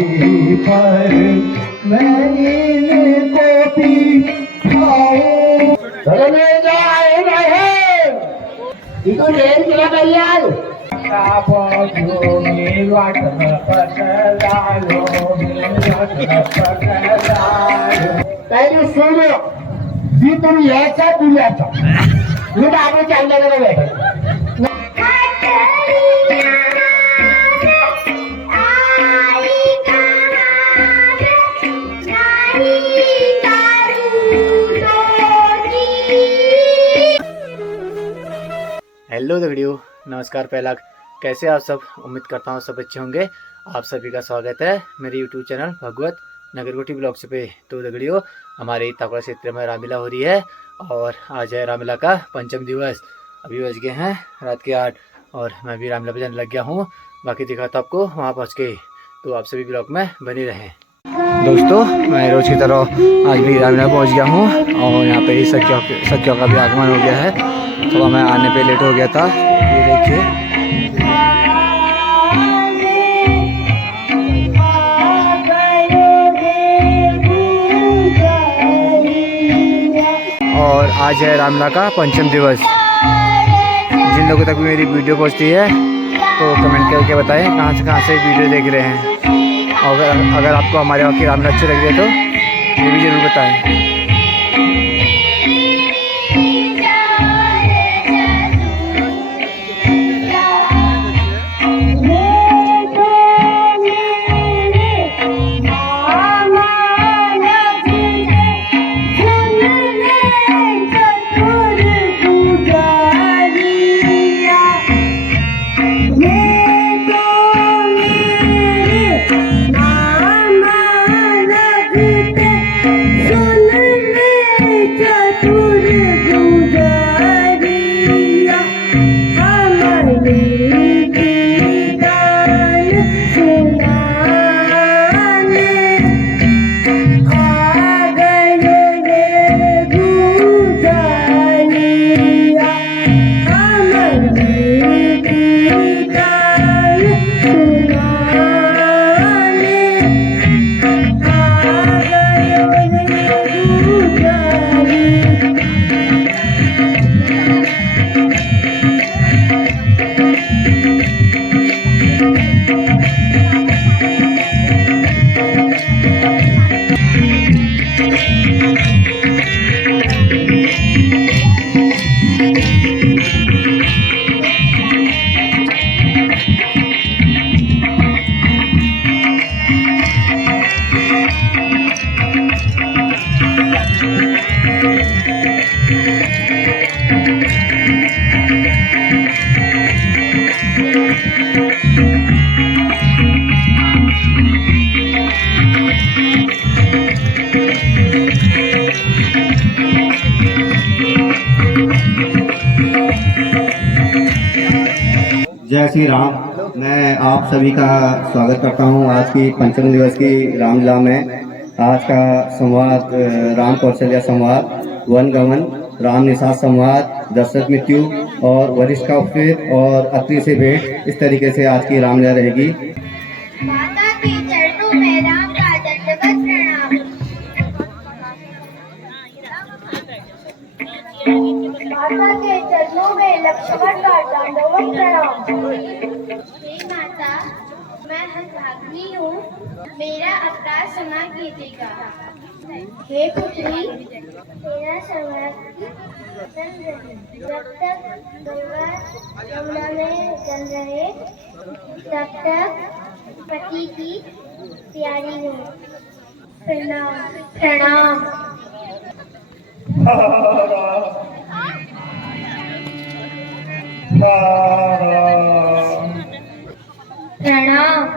पर मैं इनको भी खाऊं चले जाए रहे इको रेल केला पाहिजे काही सूर्य जी तुम्ही यायचा तुझ्याचा मी आपल्या चालण्याकडे भेटेल हेलो दगड़ियों, नमस्कार। पहला कैसे आप सब? उम्मीद करता हूँ सब अच्छे होंगे। आप सभी का स्वागत है मेरे यूट्यूब चैनल भगवत नगरकोटी ब्लॉग्स पे। तो दगड़ियों, हमारे ताकड़ा क्षेत्र में रामलीला हो रही है और आज है रामलीला का पंचम दिवस। अभी बज गए हैं रात के 8 और मैं भी रामलीला पे जाने लग गया हूँ। बाकी दिखाता आपको वहाँ पहुँच के, तो आप सभी ब्लॉग में बने रहें। दोस्तों, मैं रोज की तरह आज भी रामलीला पहुँच गया हूँ और यहाँ पे सखियों का भी आगमन हो गया है। थोड़ा मैं आने पे लेट हो गया था, ये देखिए। और आज है रामलीला का पंचम दिवस। जिन लोगों तक भी मेरी वीडियो पहुंचती है तो कमेंट करके बताएं कहाँ से वीडियो देख रहे हैं। और अगर आपको हमारे वहाँ की रामलीला अच्छी लग रही है तो ये भी ज़रूर बताएं। जय श्री राम। मैं आप सभी का स्वागत करता हूं आज की पंचम दिवस की रामलीला में। आज का संवाद राम कौशल्या संवाद, वन गमन, राम निषाद संवाद, दशरथ मृत्यु और वरिष्ठ का उपवेद और अत्रि से भेंट, इस तरीके से आज की रामलीला रहेगी। माता के चरणों में राम का दंडवत प्रणाम। माता के चरणों में लक्ष्मण का दंडवत प्रणाम। हे माता, मैं हतभागिनी हूँ, मेरा अपराध क्षमा कीजिएगा। हे पुत्री, तेरा सर्वस्व जब तक गंगा यमुना में जल रहे तब तक पति की प्यारी हूँ। प्रणाम प्रणाम। प्रणाम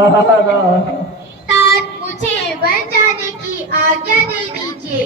तात मुझे वन जाने की आज्ञा दे दीजिए।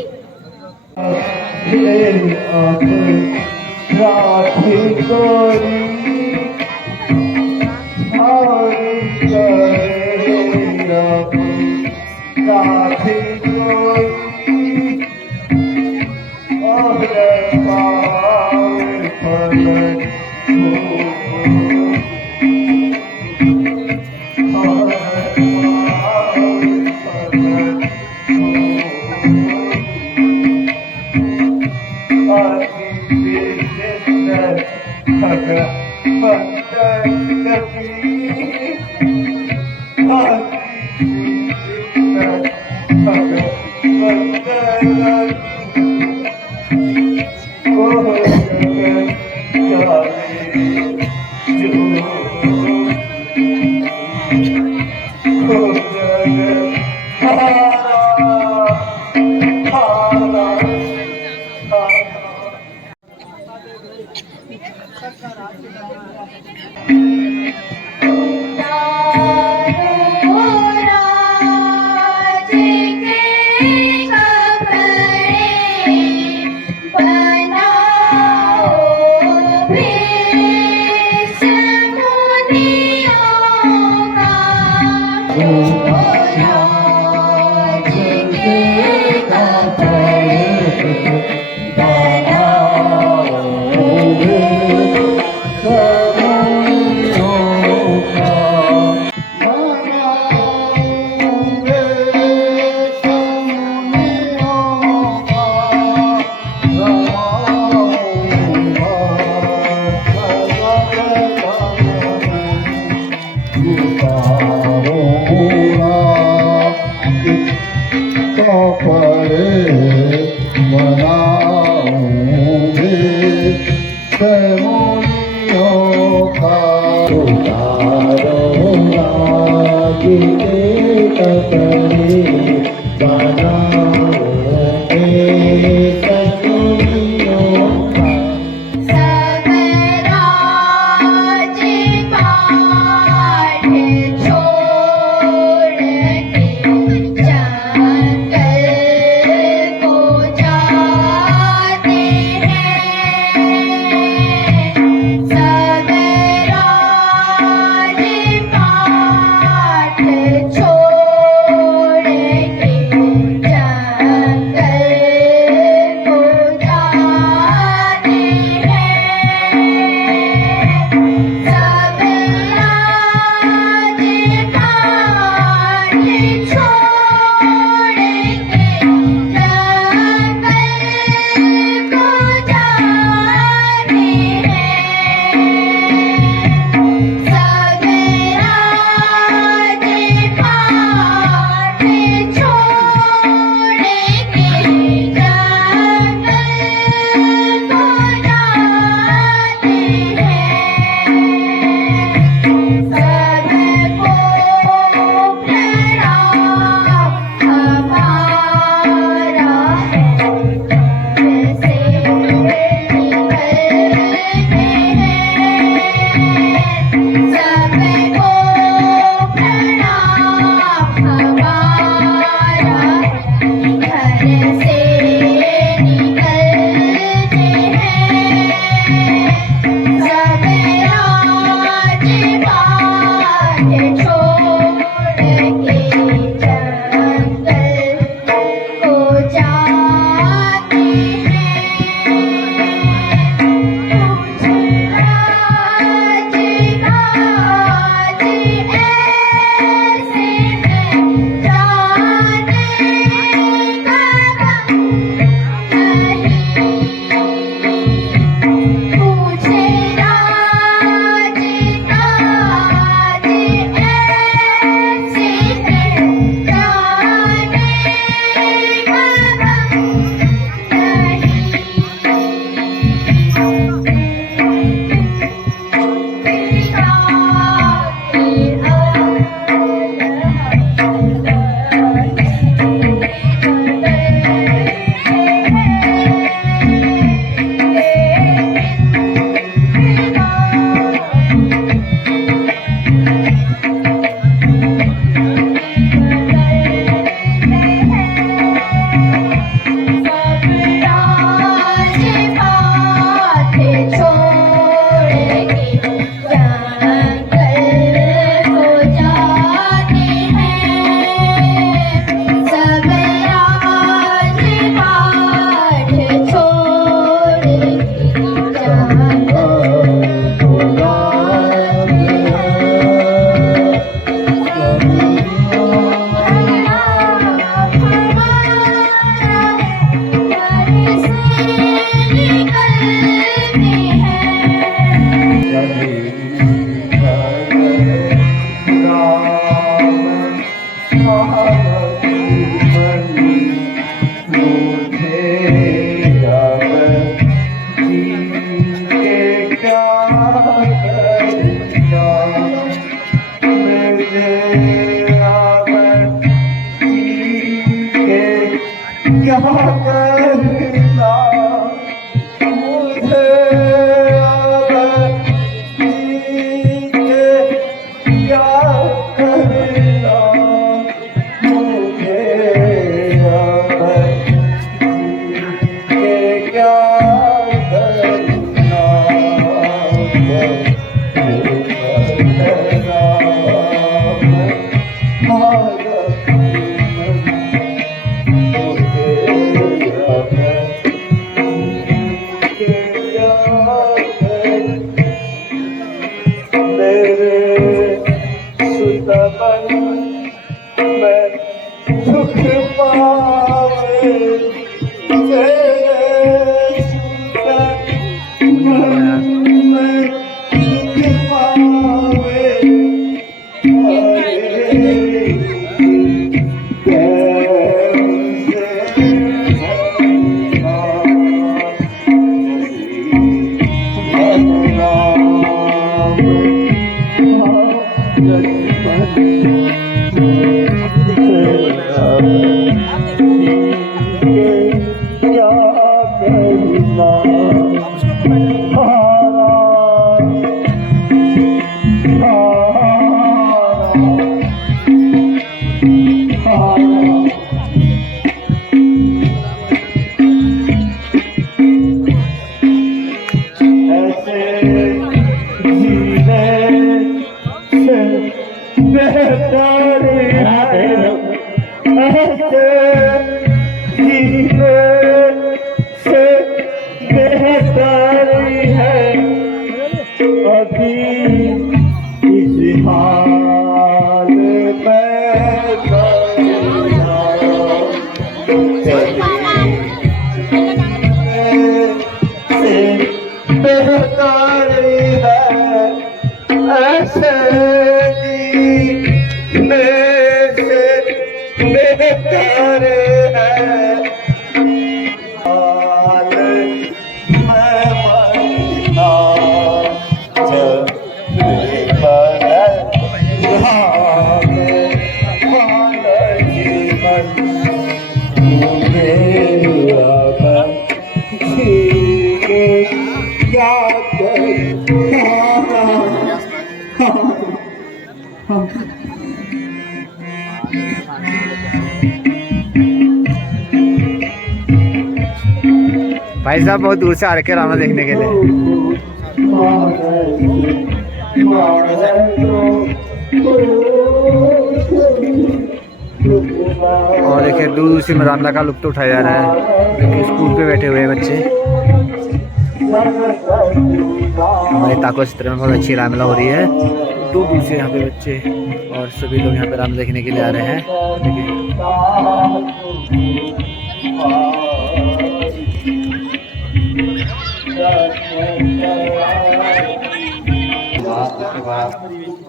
भाई साहब बहुत दूर से आ रखे रावण देखने के लिए। और देखिए दूर दूर से रामला का लुत्फ उठाया जा रहा है। देखिए स्कूल पे बैठे हुए हैं बच्चे। हमारे ताको चित्र में बहुत अच्छी रामला हो रही है। दूर दूर से यहाँ पे बच्चे और सभी लोग यहाँ पे राम देखने के लिए आ रहे हैं। देखिए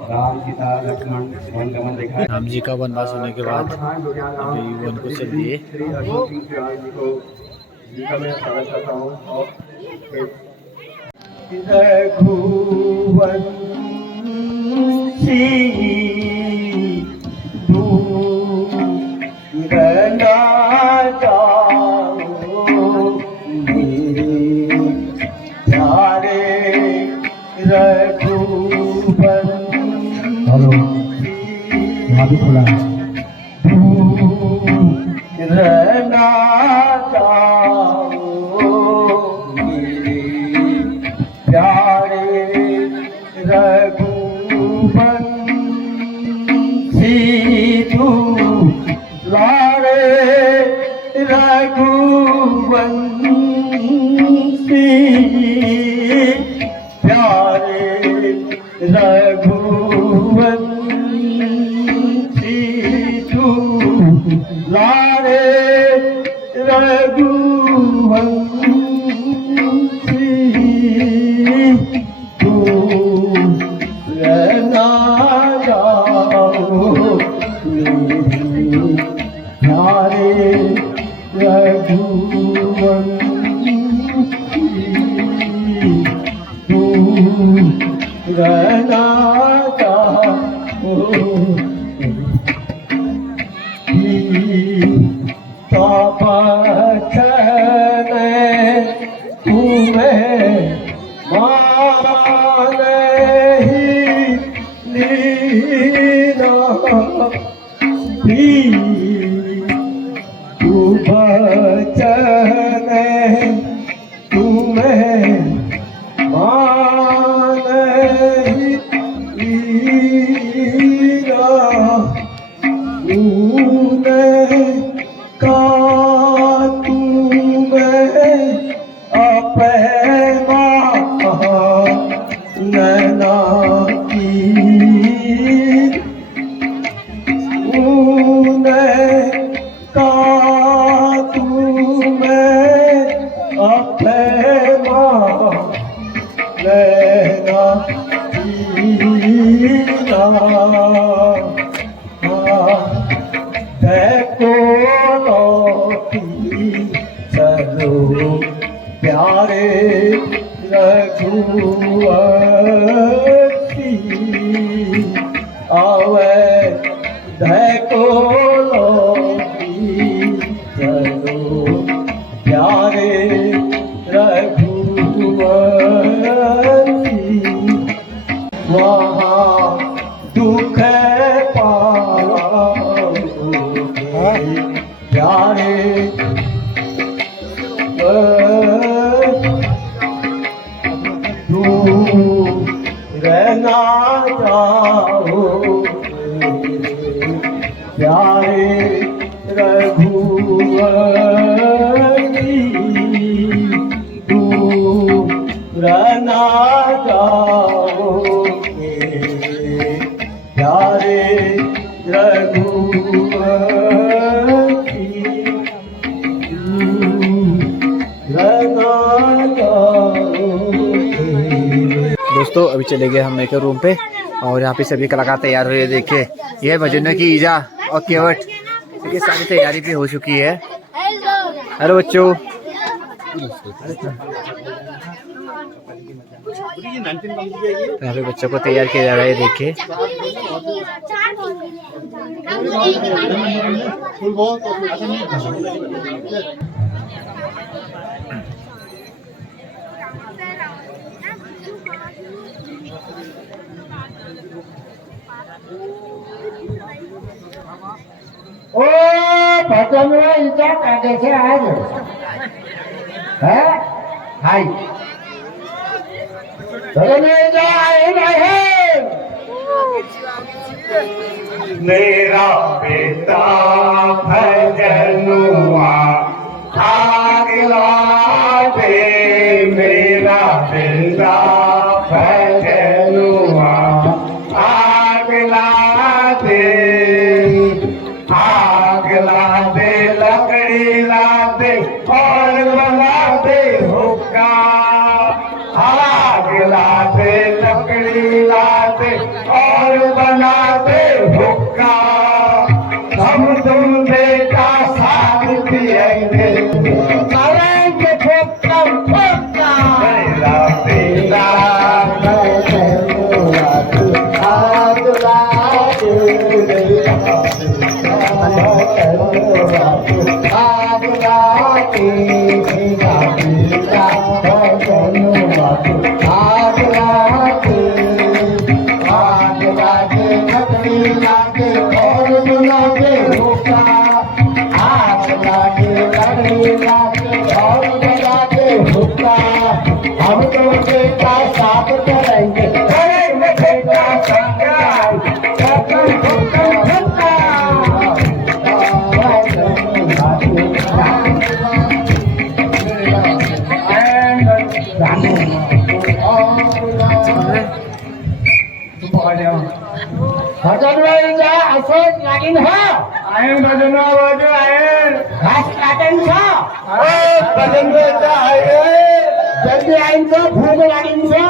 राम सीता लक्ष्मण वनगमन देखा। राम जी का वनवास होने के बाद अभी वन को चल दिए। हेलो यहाँ भी खुला है। बचन तुम्हें माने ही लीना भी तू बचन तुम्हें माने ही लीना तूने का तुम्हें अपना नैना की तूने का तुम्हें अपना नैना देखो लौटी चलो प्यारे रघुवंशी आवे देखो लौटी चलो प्यारे रघुवंशी वहाँ दुख पाओगे प्यारे दूर ना जाओगे प्यारे रघुवंशी दूर ना जाओगे प्यारे रघुवंशी दोस्तों अभी चले गए हम मेकर रूम पे और यहाँ पे सभी कलाकार तैयार हुए। देखिए ये भजनों की ईजा और केवट की सारी तैयारी भी हो चुकी है। हेलो बच्चों, यहाँ पे बच्चों को तैयार किया जा रहा है। देखिए ओ भजन ईजा काटे छे आज है हाय भजन ईजा आई नहीं मेरा बेटा भजनुआ आगला दे मेरा बेटा भजनुआ आगला दे लकड़ी ला दे और बना दे हुक्का आग ला दे लकड़ी ला दे और बना दे हुक्का हम तुम बेटा साथ पिएंगे करेंगे ठोका ठोका मेरा बेटा आग ला दे हम तो बेटा साथ करेंगे करेंगे बेटा संग्राम भजन ईजा असं लागीन हा आहे भजन बाजू आहे घास काटेन छा भजन ईजा आहे जल्दी आईन छा भूख लागीन छा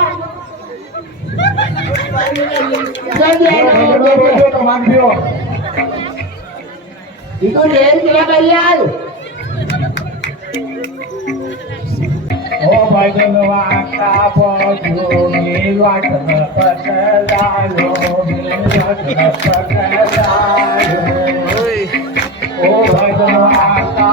जल्दी आईन छा मान दियो इको रेल केला पाहिजे आज ओ भजन वाटा बजो वाटन पटलालो वाटन पटलालो ओ भजन वाटा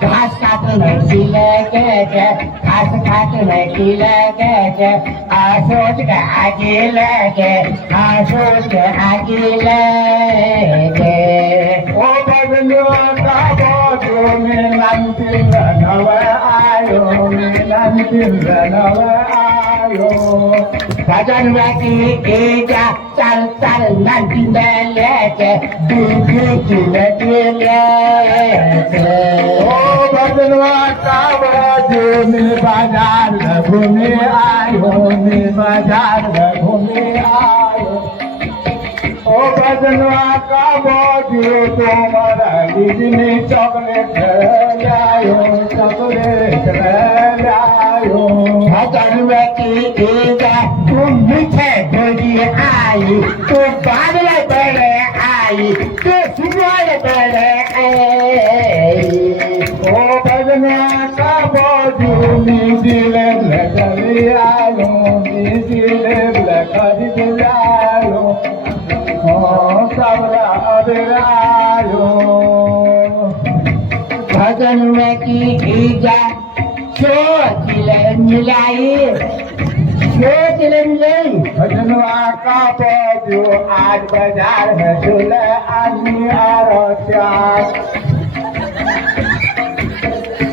घास काटने की लेके घास काटने की लेके सोच के आगे लेके सोच के आगे लेके ओ बदलुआ का बाजू में लंतिल नवे आयो में लंतिल नवे आयो भजन की एजा चल चल लंतिल लेके दूध लेके ओ बदलवा का बाजू में बाजार घूमे आयो में बाजार घूमे आयो ओ बदलवा का बाजू तुम्हारा दीदी चॉकलेट लायो चॉकलेट लायो भजन की एजा तुम मीठे भोजी आई तो बादल बड़े आई तो सुबह बड़े ओ बदना का बाजू मिजिले लगली आयो मिजिले लगली आयो ओ सबरा अबेर आयो भजन में की ईजा छोटिले मिलाई छोटिले मिलाई भजनवा का बाजू आज बाजार में झूले आदमी आरो चार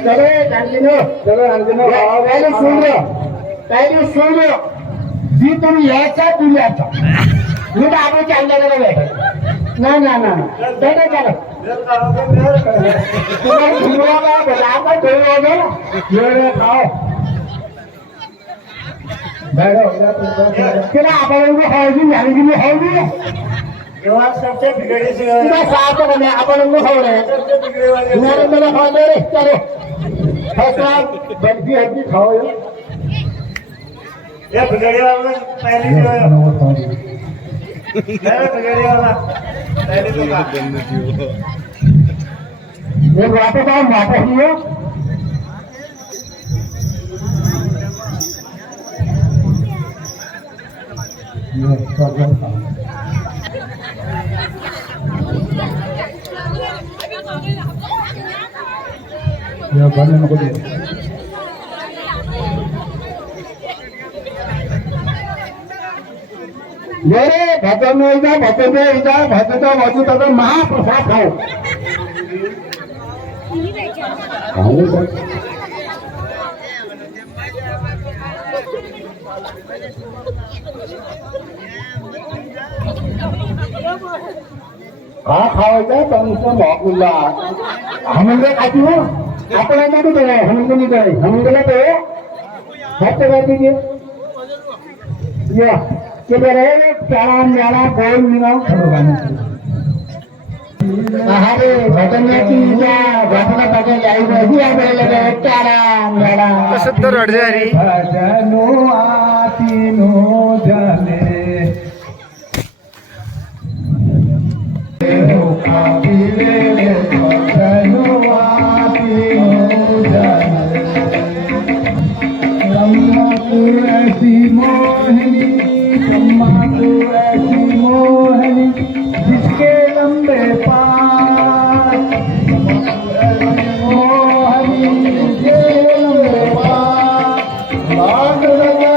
चलो रंजनो पहले सुन लो जी तुम याचा दुनियाचा मी बाबू चालले बैठे ना ना ना बैठे चलो तुम्हारी दुनिया का बता दो ये खाओ बैठो फिर आप लोगों को होगी नहीं होगी सबसे बिगड़ी सी साथ में अपन लोग हो रहे मेरे मेरे खा ले रे चलो फैसला बल्कि हड्डी खाओ ये बिगड़ी वाला पहले बिगड़ी वाला पहले तो ये वापस ही हो या बने नको दे ये भजन भजन महाप्रसाद खाओ खावायचा तुमचं मॉकुला हनुंगे खाती हो आपण नाही दे हनुंगे नहीं दे हनुंगेला दे हाथ कर दीजिए या के रहे चारा मेरा गोल मिलाओ अरे भजन की जा भजन भजन जाई बजी आबे लगे चारा मेरा सत्तर अड़ जा रही भजनो आतीनो जाने मोहिनी जिसके लंबे पार मोहिनी जिसके लंबे पार लाग लगा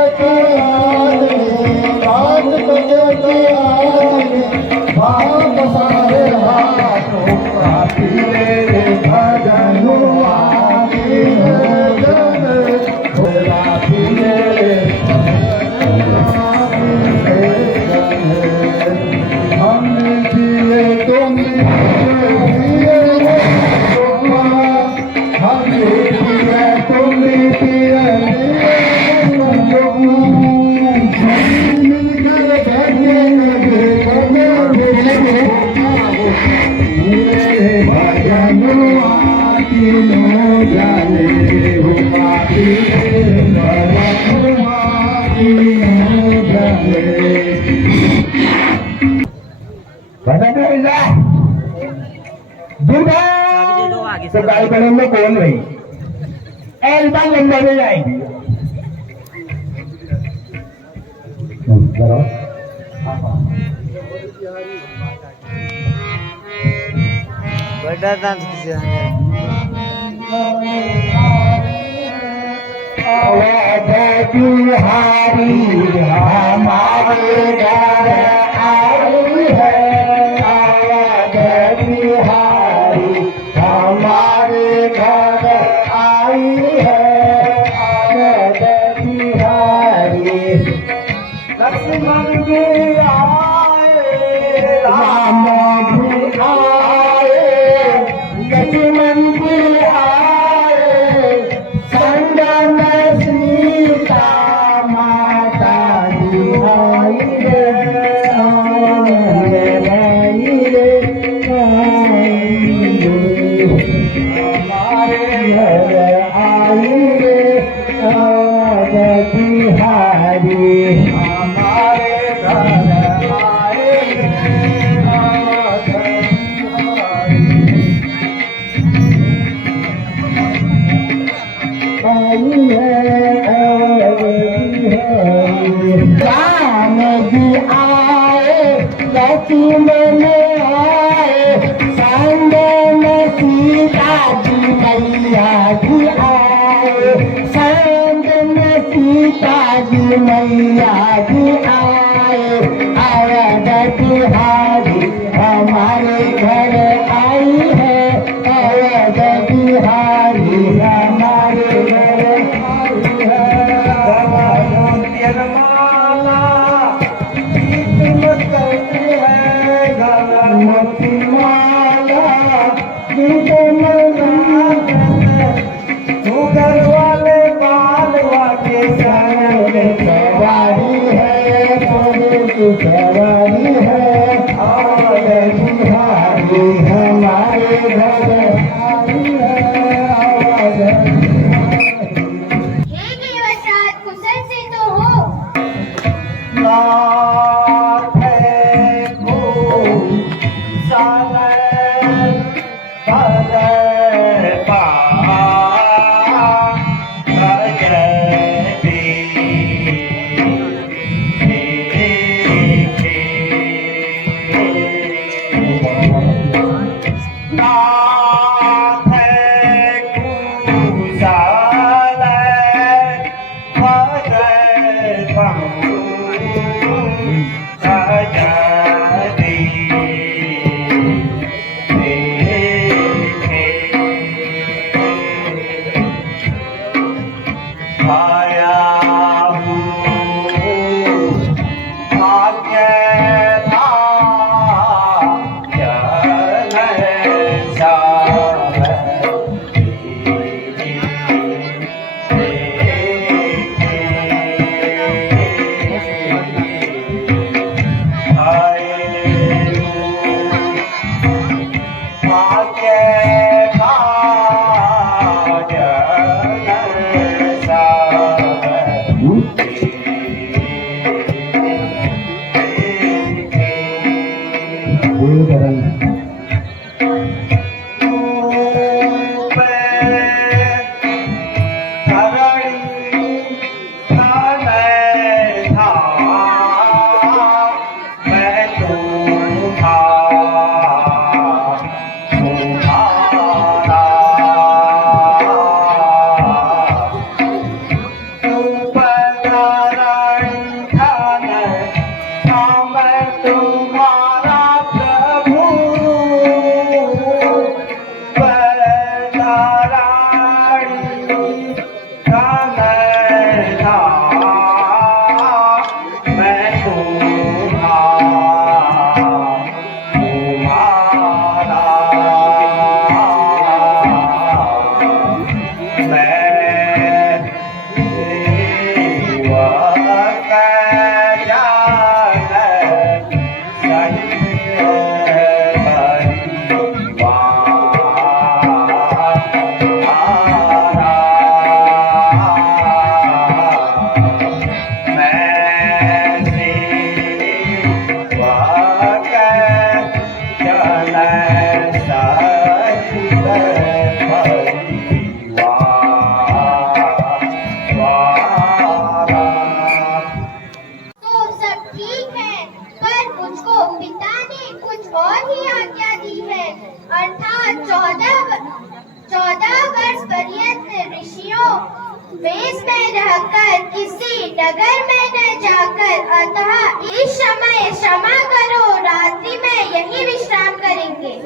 गाड़ी बने में कौन रही एक बार लंबा में जाएगी बड़ा डांस अवध बिहारी हमारे घर आई है अवध बिहारी हमारे घर आई है अवध बिहारी लक्ष्मण भी आए राम भी आए लक्ष्मण भी आए संग में सीता माता जी आई रे आई रे हमारे घर आई रे अवध बिहारी हमारे घर आए रे अवध राम जी आए लक्ष्मण आए संग में सीता जी मैया जी आए संग में सीता जी मैया जी आए अवध बिहारी हमारे घर आई है अवध बिहारी हमारे घर आई है मोती माला तू घर वाले बालवा के संग सवारी है सवारी है और बिहारी हमारे घर आई है आवाज हे देवराज कुशल से तो हो जाकर किसी नगर में न जाकर अतः इस समय क्षमा करो, रात्रि में यही विश्राम करेंगे।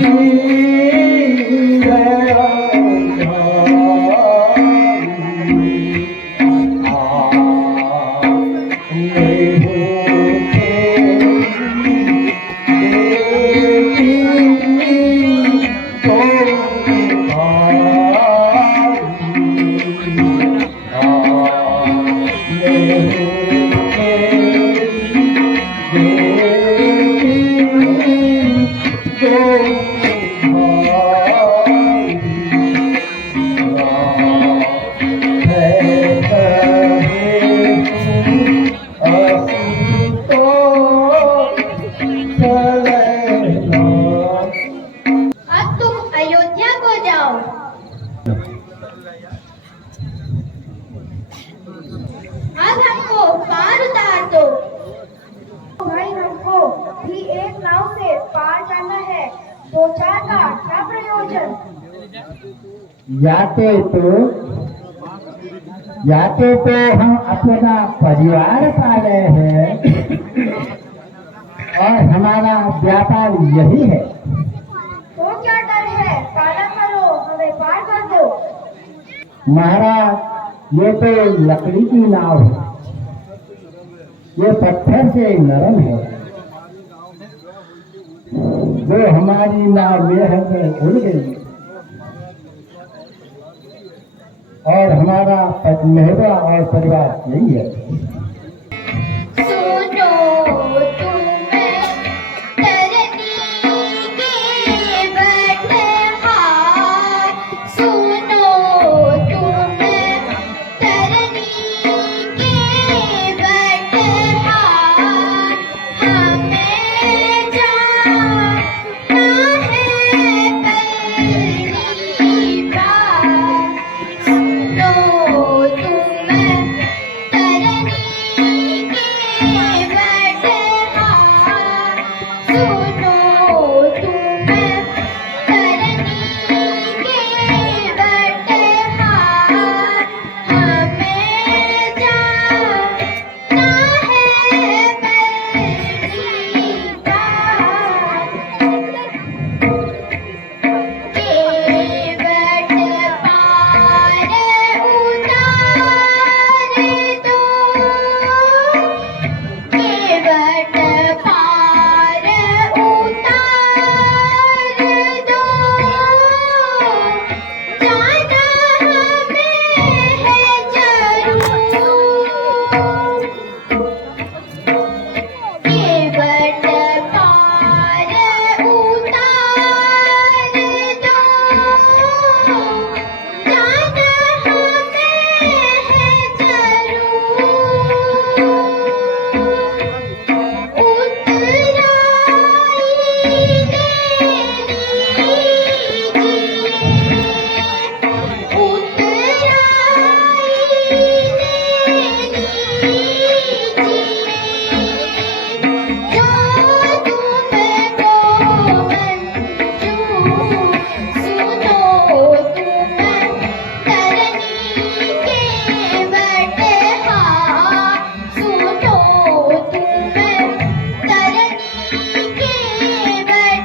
Thank you. अब तुम अयोध्या को जाओ। अब हमको पार उतार दो। भाई हमको भी एक नाव से पार जाना है, दो चार का क्या प्रयोजन। जाते तो हम अपना परिवार पाले हैं और हमारा व्यापार यही है। तो क्या डर है, पाला करो, हमें पार कर दो। महाराज, ये तो लकड़ी की नाव है, ये पत्थर से नरम है। जो हमारी नाव में है वो उड़ गई और हमारा मेहरा और परिवार यही है। सुनो तुम्हें तरनी के बटहार, सुनो तुम्हें तरनी के बटहार, हमें जाना है पहली बार। सुनो तुम्हें तरनी के बटहार, सुनो तुम्हें तरनी के बटहार, हमें जाना है पहली बार। केवट पार उतार दो, केवट पार उतार दो, जाना हमें है जरूर। केवट पार उतार दो, जाना हमें है जरूर। उतराई ले लीजिए, उतराई ले लीजिए, जो तुमको मंजूर। सुनो तुम्हें तरनी के बटहार, सुनो तुम्हें तरनी के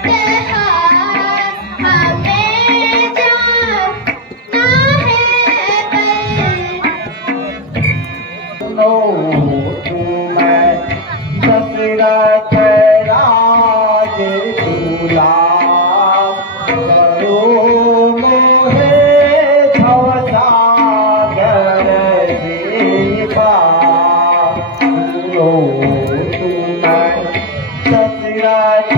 बटहार, हमें जाना है सुनो तुम्हें दशरथ राज दूल्हा, करो मोहे भव सागर से पार। सुनो तुम्हें दशरथ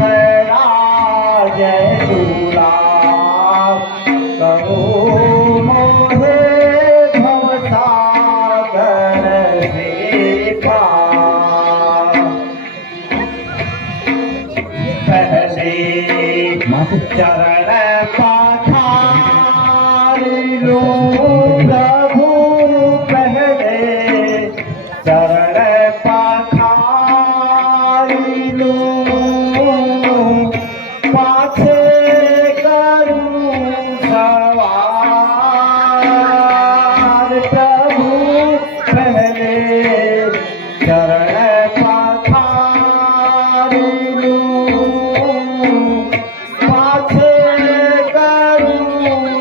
राज दूल्हा, करो मोहे भव सागर से पार। पहले चरण पखार लो प्रभु, पहले चरण पखार लो, पाछे करूं सवार। प्रभु पहले चरण पखार लो, पाछे करूं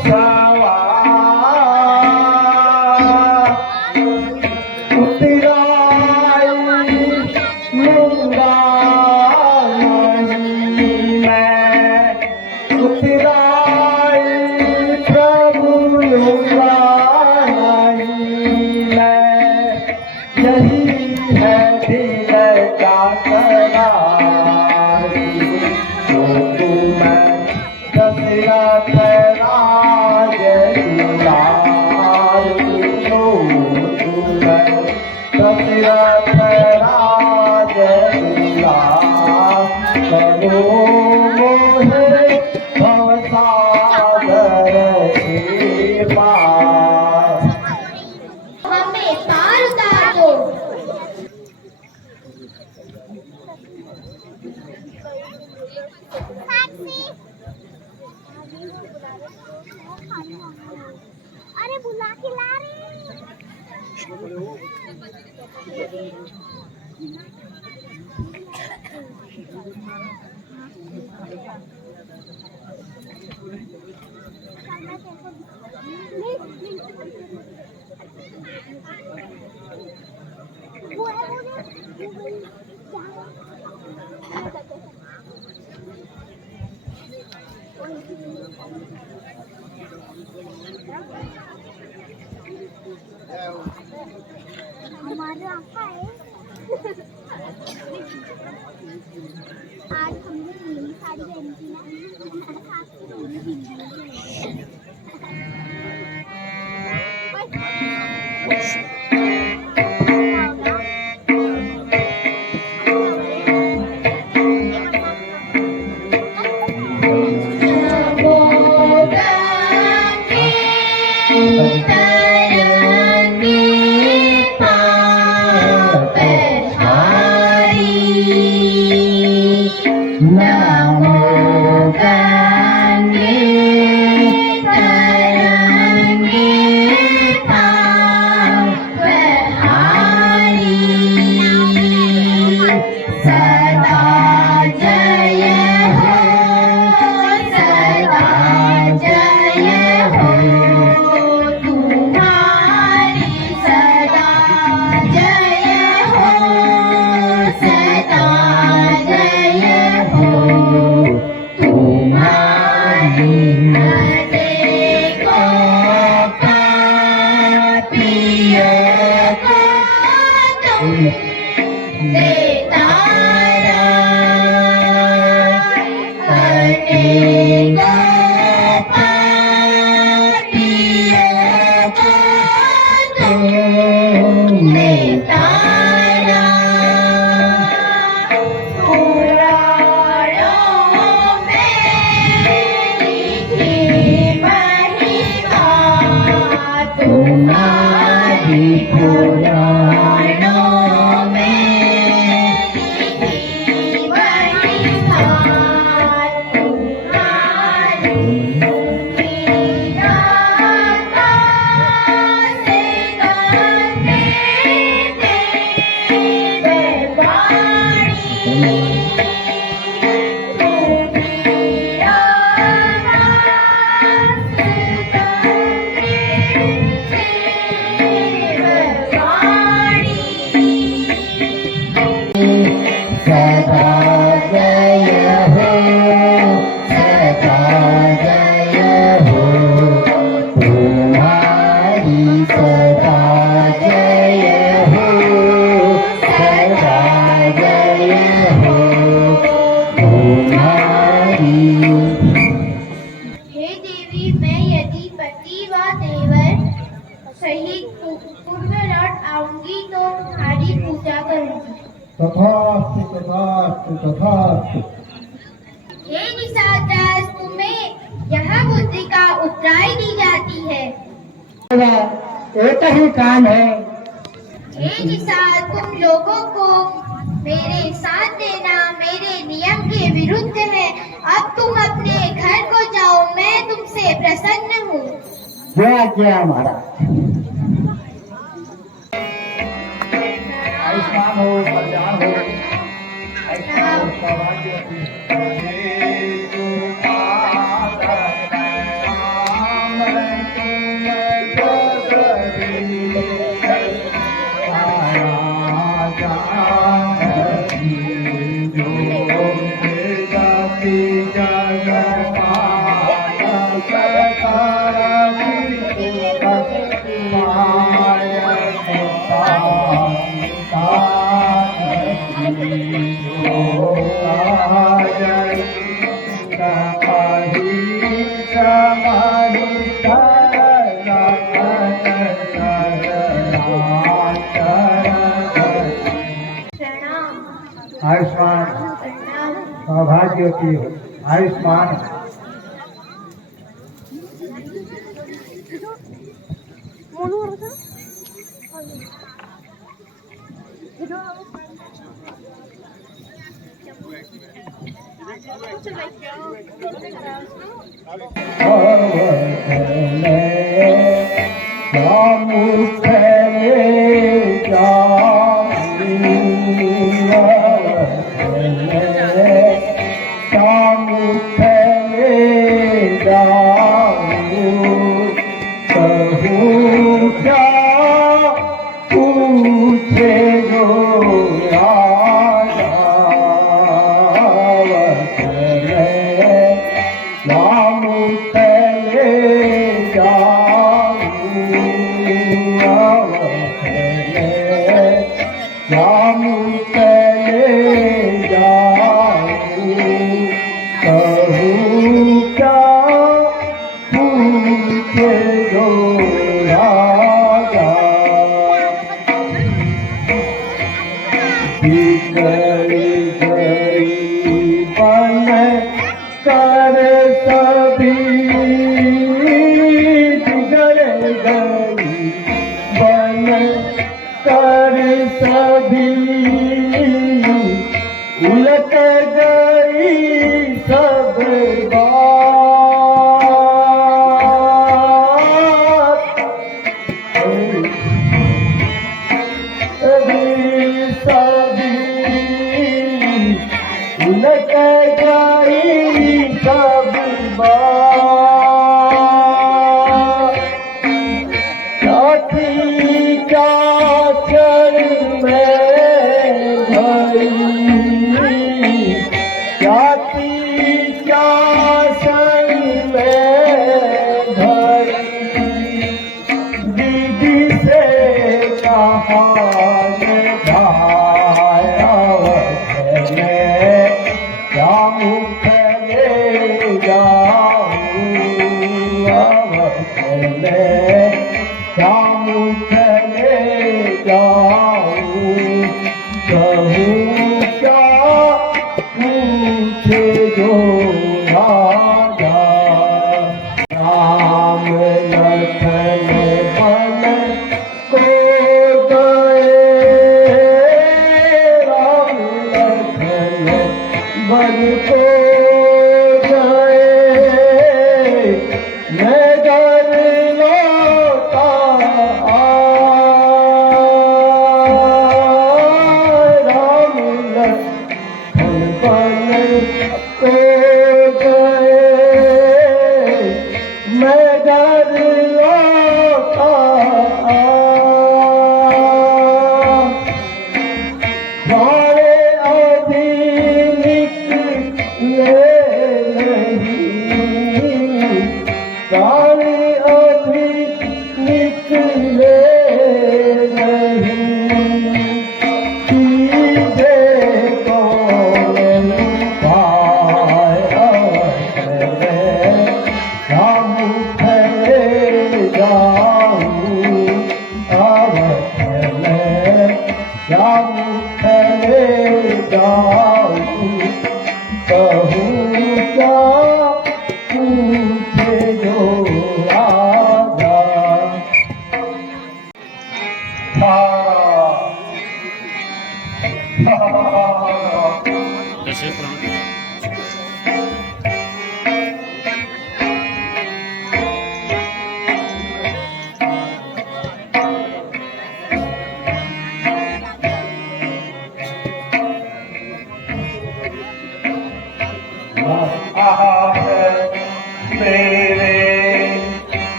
सवार। मोहे भवसागर से पार। हमें पार उतार दो। अरे बुला के ला रहे हमारा है आज हमने नीली साड़ी पहनी थी ना हे देवी, मैं यदि पति व देवर सहित पूर्व लौट आऊंगी तो तुम्हारी पूजा करूंगी। तथास्तु तथास्तु तथास्तु। हे निशाचर, तुम्हें यह बुद्धि का उत्तराई दी जाती है। एक ही काम है। हे निशाचर, तुम लोगों को मेरे साथ देना मेरे नियम के विरुद्ध है। अब तुम अपने घर को जाओ, मैं तुमसे प्रसन्न हूँ। जय जय महाराज। आयुष्मान हो, कल्याण हो, ऐसा हो, सौभाग्यवती। आयुष्मान भाग्यवती हो, आयुष्मान हो।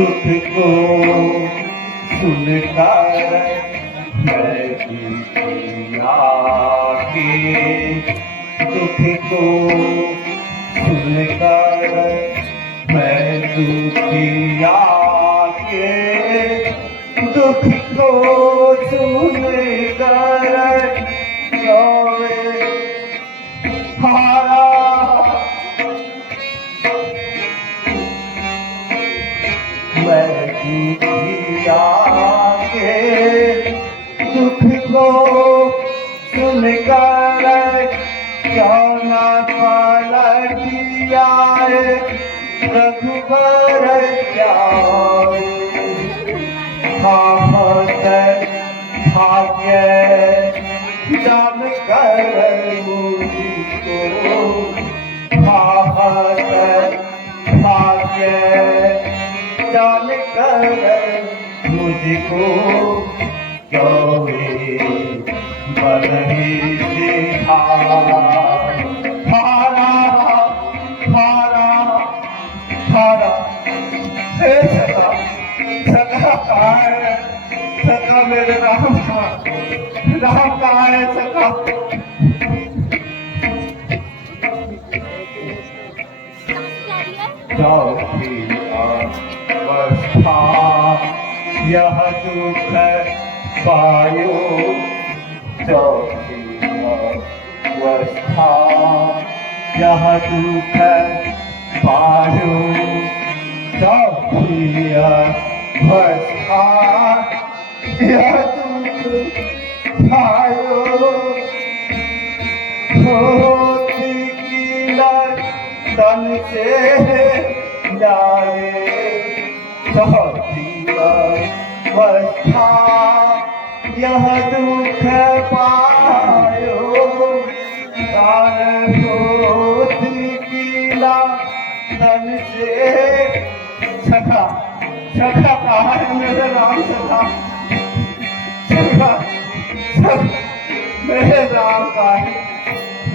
दुख को सुनकर मैं दुखिया के दुख को सुनकर दुखिया के दुख को सुन कर रोए हारा मैं दुखिया के दुख को सुन कर क्यों न पलटिया रघुबर जाओ हाथ भाग्य जान कर मुझको हाथ भाग्य जान कर मुझको क्यों बदली सिखा हारा हारा हारा हे सका सका कहाँ है सका मेरे राम कहाँ है सका अवस्था यह दुख पायो अवस्था यह दुख पायो अवस्था यह दुख पायो होती की तन से जाए अवस्था यह दुख पायो होती कीला तन से सखा सखा कहा है मेरे राम सखा सखा मेरे राम का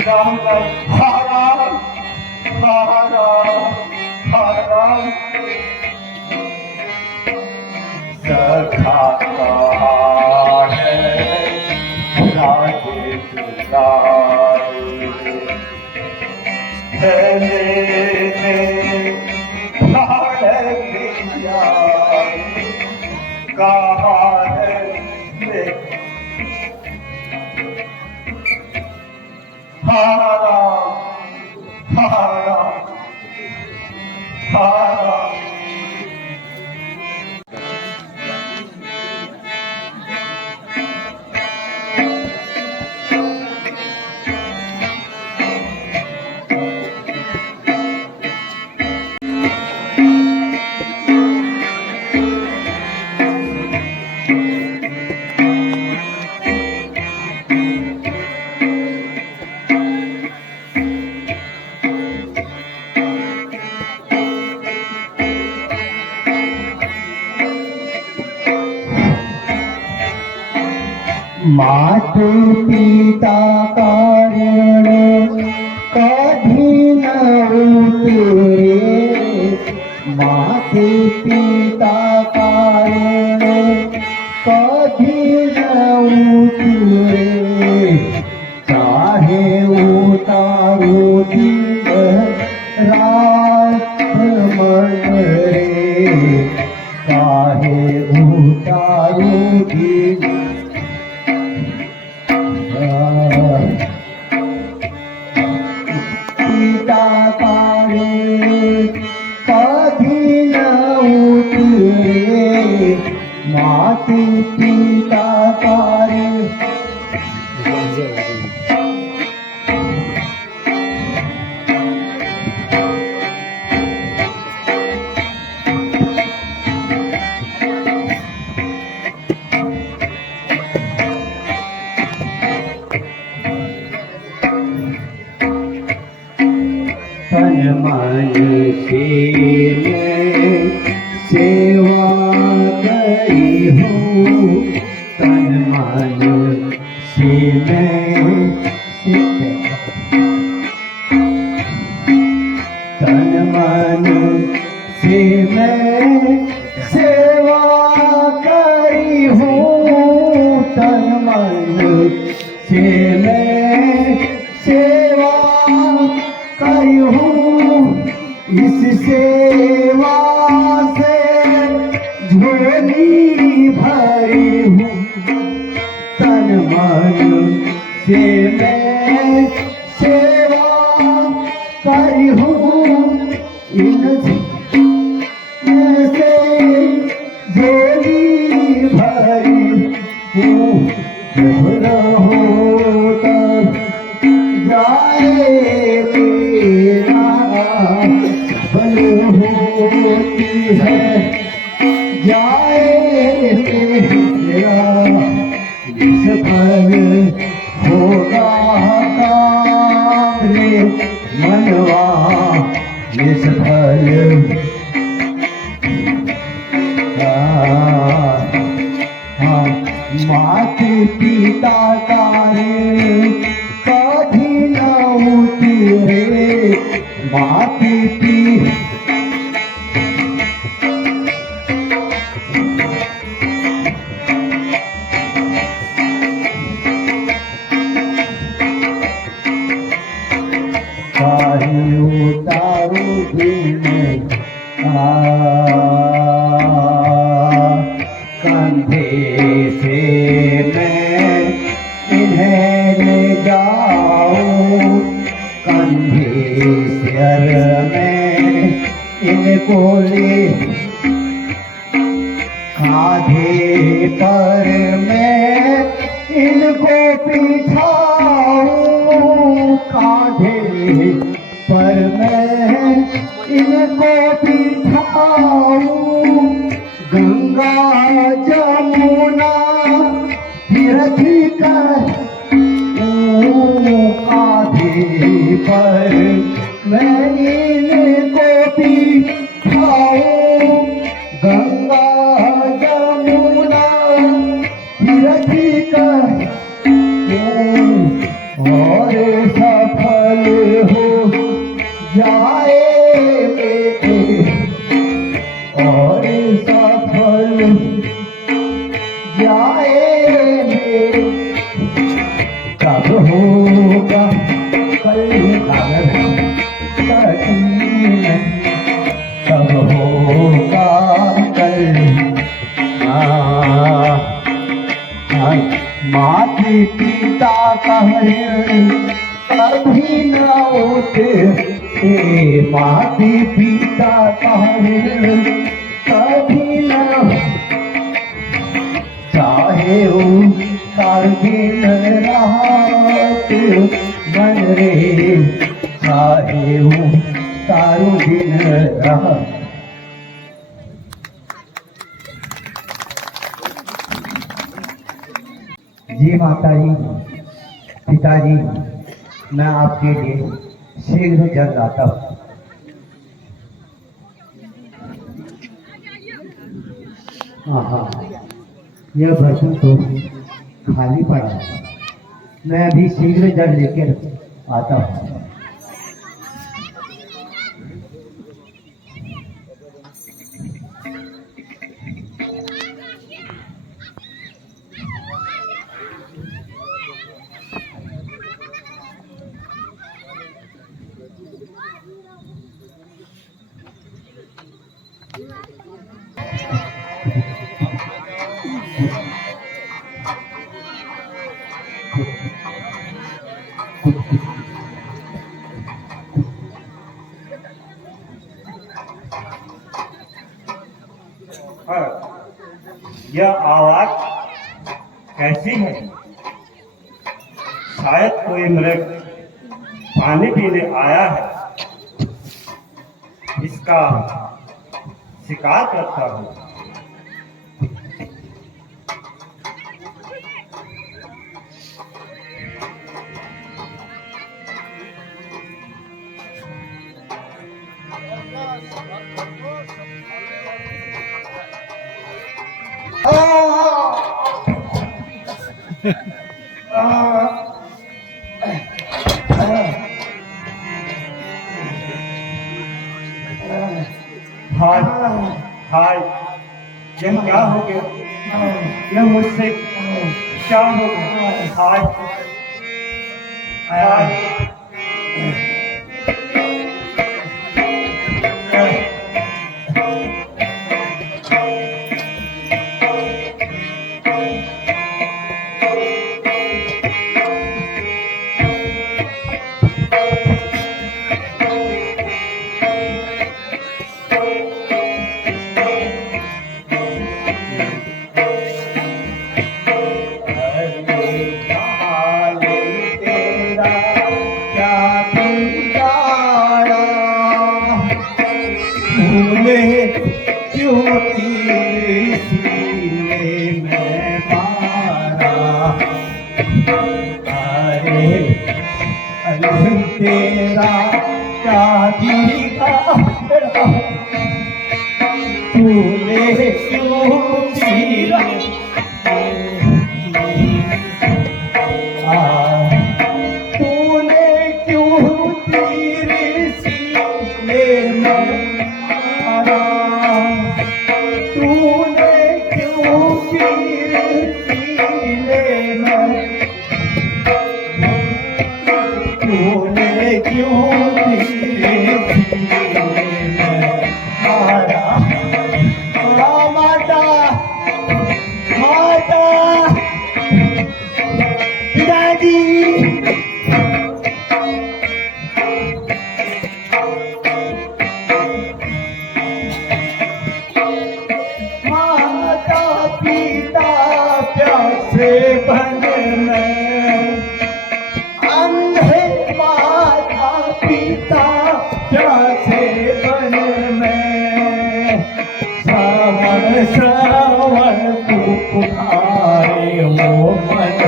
राम का हारा हारा हारा सखा कहा है राजे तुलारे कहा है हारा हारा हारा माते पिता कारण कभी न उतरे माते पिता कारण कभी न उतरे चाहे उतारो दिन रात मन रे चाहे उतारो दिन पिता पारे कभी न उतरे माते पिता पारे तन मन सेवा करी हो तन मन से तन मन से मैं सेवा करी हूँ तन मन से मैं सेवा करी हूँ इस सेवा से मैं सेवा करी हूँ इनसे झोली भरी हूँ रहो तब जाए मेरा बल होती है जाए मेरा सफल होगा काम रे मनवा निष्फल माते पिता तारे कभी न उतरे माते पिता उतारू दिन कंधे से मैं इन्हें ले जाऊं कंधे सिर में इनको ले कांधे पर मैं इनको बिठाऊं कांधे पर मैं इनको बिठाऊं गंगा जमुना तीर्थी कर कांधे पर मैं इनको बिठाऊं गंगा जमुना तीर्थी कर और सफल हो जाए और सफल जाए कब होगा कल कब होगा कल माते पिता का ऋण कभी न उठे माते पिता का ऋण कभी न चाहे कारगिल रात बन रे चाहे तारू दिन रात जी माताजी पिताजी मैं आपके लिए शीघ्र जल लाता हूँ हाँ यह बर्तन तो खाली पड़ा है मैं अभी शीघ्र जल लेकर आता हूँ यह आवाज कैसी है? शायद कोई मृग पानी पीने आया है। इसका शिकार करता हूँ। हाय हाय यह क्या हो गया? यह मुझसे क्या हो गया? हाय हाय क्यों तीर सीने में मारा, अरे अरे तेरा क्या दिखा तूने क्यों तीर तूने क्यों तीर सीने में मारा, तूने क्यों तीर सीने में, तूने क्यों तीर सीने में मारा। माता माता पिताजी माता पिता प्यासे बन में, अंधे माता पिता प्यासे बन में, श्रावण श्रावण को पुकारे वो मन,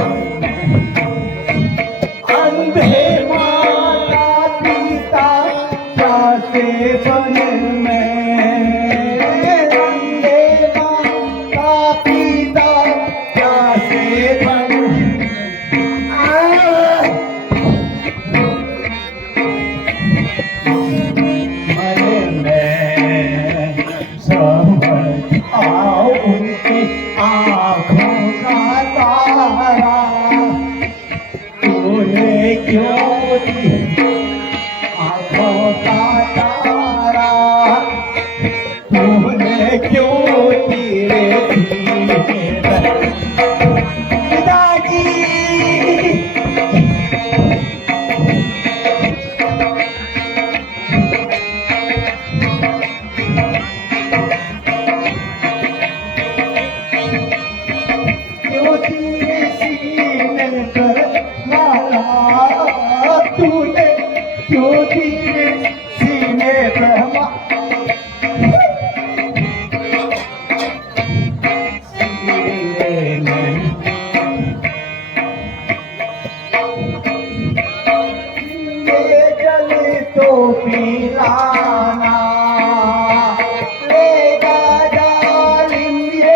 अंधे माता पिता प्यासे बन में, अंधे माता पिता प्यासे बन मन में, समझ आओ उनकी आँखों का तारा, तूने क्यों आँखों का तारा, तूने क्यों तेरे पिताजी क्यों तेरे सीने पर मारा, तूने क्यों तेरे सीने पर सीने में, ये जल तो पिलाना, लेगा जालिम ये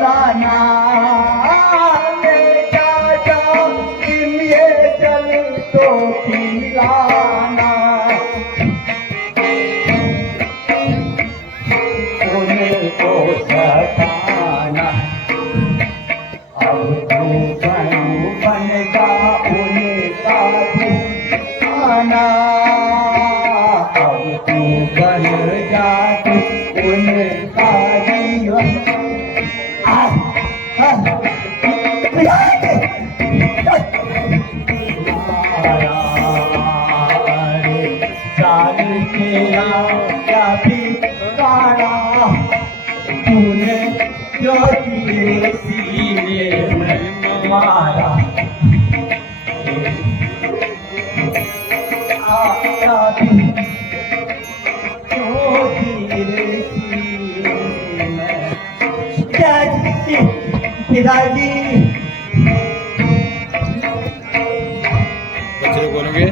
लाना, ले जा ये जल तो पिलाना, उनको सताना, अब तू बन जा उनका दीवाना, अब तू बन जा उनका दीवाना। चाल तेरा क्या भी गाना, तूने जो तेरे सीने में मारा, क्या भी जो तेरे सीने में, पिताजी बच्चे लोग बोलोगे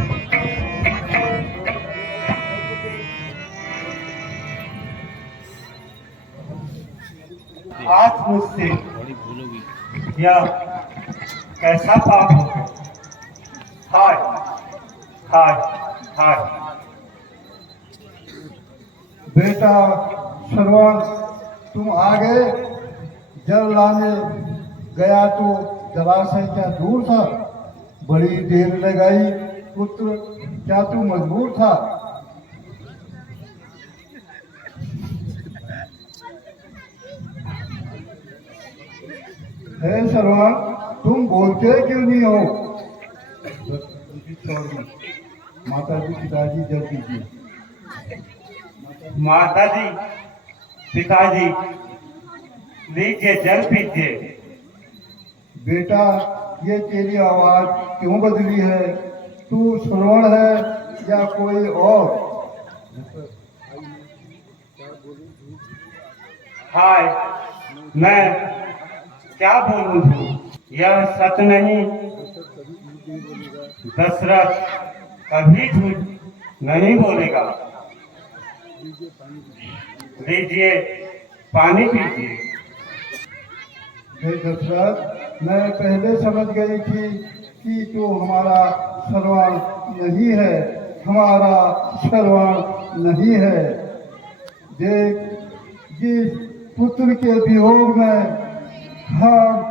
आज मुझसे यह कैसा पाप हो गया, हाय हाय हाय। बेटा श्रवण, तुम आ गए। जल लाने गया तो जलाशय क्या दूर था, बड़ी देर लगाई। पुत्र, क्या तू मजबूर था? हे श्रवण, तुम बोलते क्यों नहीं हो? माता जी पिताजी जल दीजिए। माताजी, पिताजी, लीजिए जल पीजिए। बेटा, ये तेरी आवाज क्यों बदली है? तू श्रवण है या कोई और? हाय, मैं क्या बोलूं? यह सच नहीं। दशरथ कभी झूठ नहीं बोलेगा। लीजिए पानी पीजिए। हे दशरथ, मैं पहले समझ गई थी कि तू हमारा श्रवण नहीं है, हमारा श्रवण नहीं है। देख, जिस पुत्र के वियोग में हम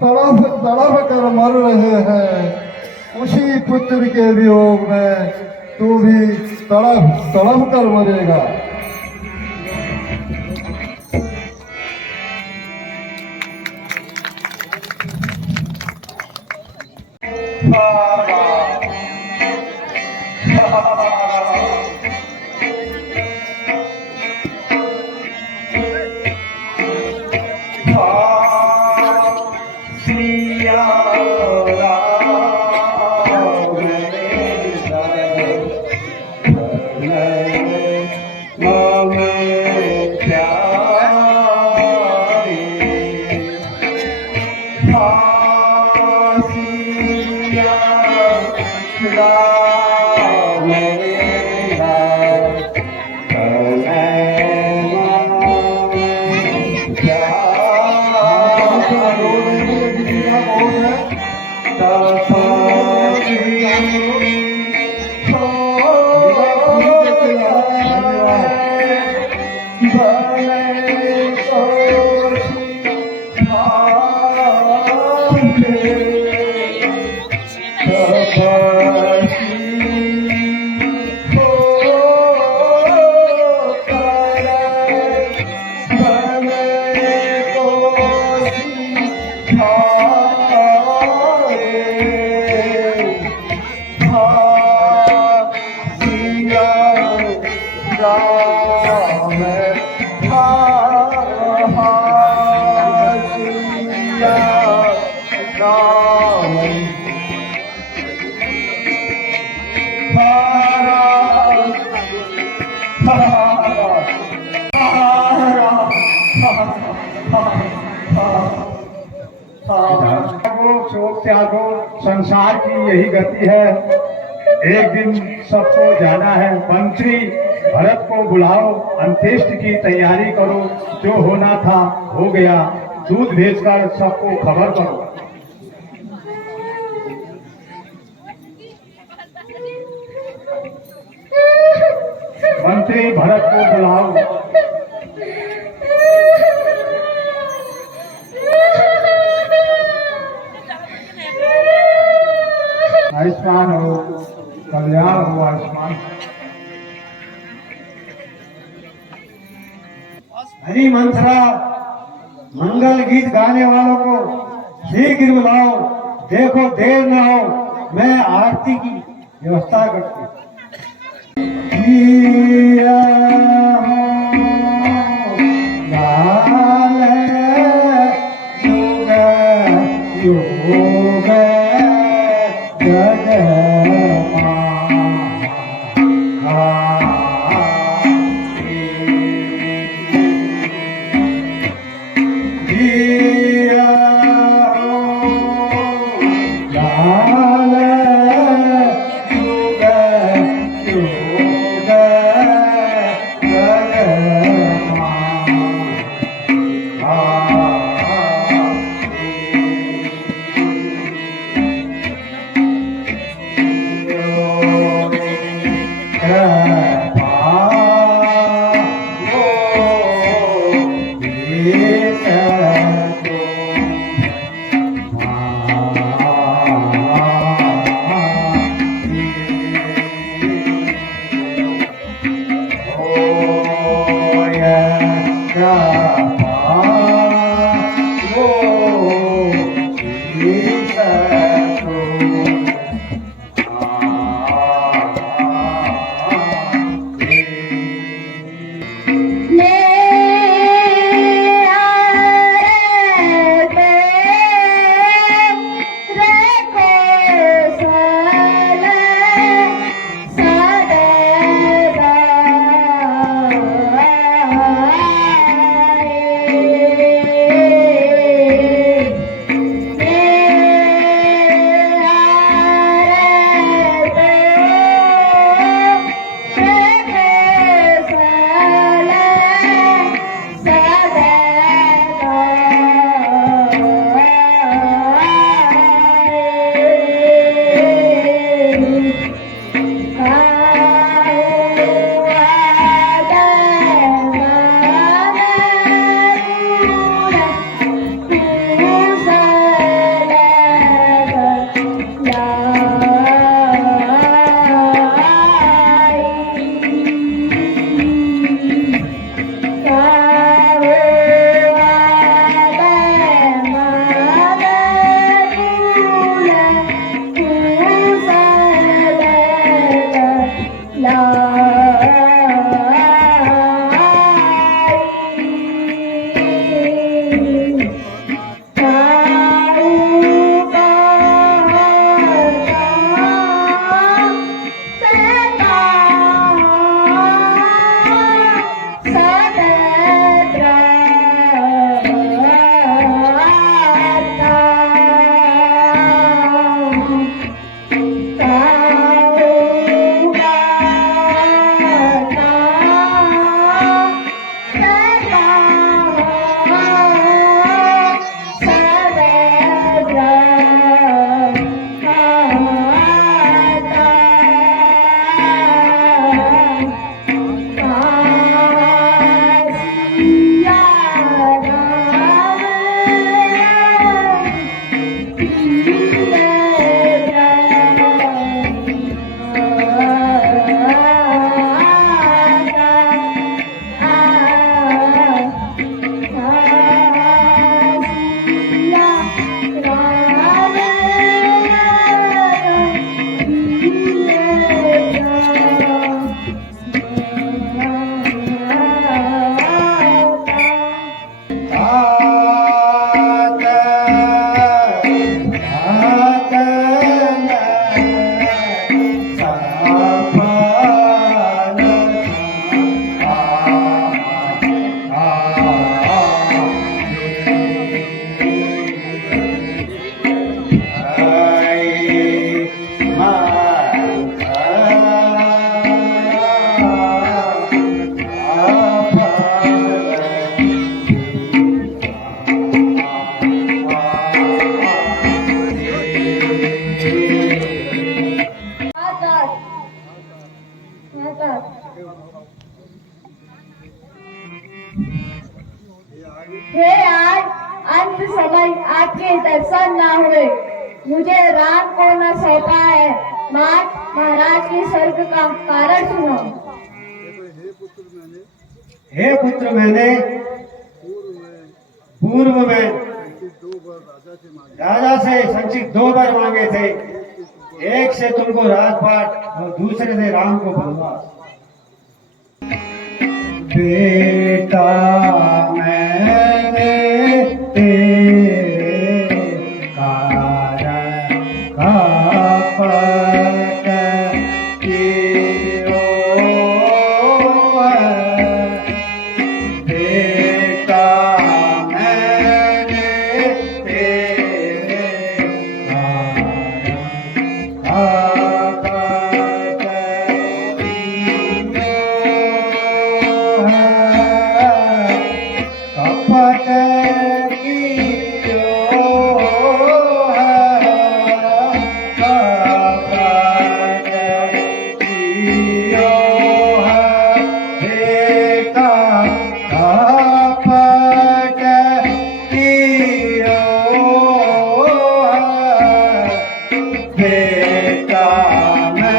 तड़प तड़प कर मर रहे हैं, उसी पुत्र के वियोग में तू भी तड़प तड़प कर मरेगा। शोक त्यागो, संसार की यही गति है। एक दिन सबको जाना है। मंत्री भरत को बुलाओ, अंत्येष्टि की तैयारी करो। जो होना था हो गया। दूध भेजकर सबको खबर करो। मंत्री भरत को बुलाओ। आयुष्मान हो, कल्याण हो, आयुष्मान। हरि मंत्रा मंगल गीत गाने वालों को शीघ्र बुलाओ। देखो देर न हो, मैं आरती की व्यवस्था करती हूँ। हे आज अंत समय आपके दर्शन ना हुए, मुझे राम को न सौंपा है, मात महाराज के स्वर्ग का कारण सुनो। हे पुत्र, मैंने पूर्व में राजा से संचित 2 बार मांगे थे, एक से तुमको राजपाट और दूसरे से राम को बनवास। बेटा मैंने तेरे कारण का पट कियो है। बेटा मैंने तेरे कारण का पट कियो है। कपट कियो है। कपट कियो है। बेटा कपट कियो है। बेटा मैंने तेरे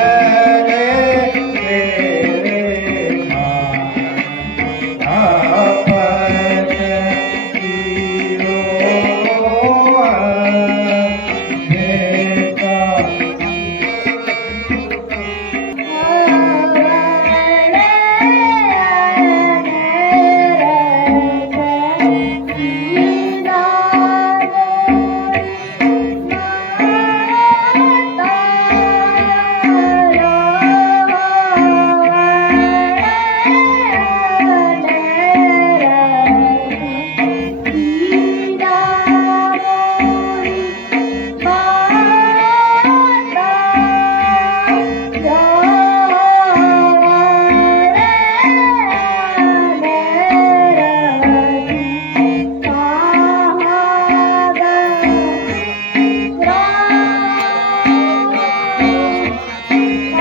कपट कियो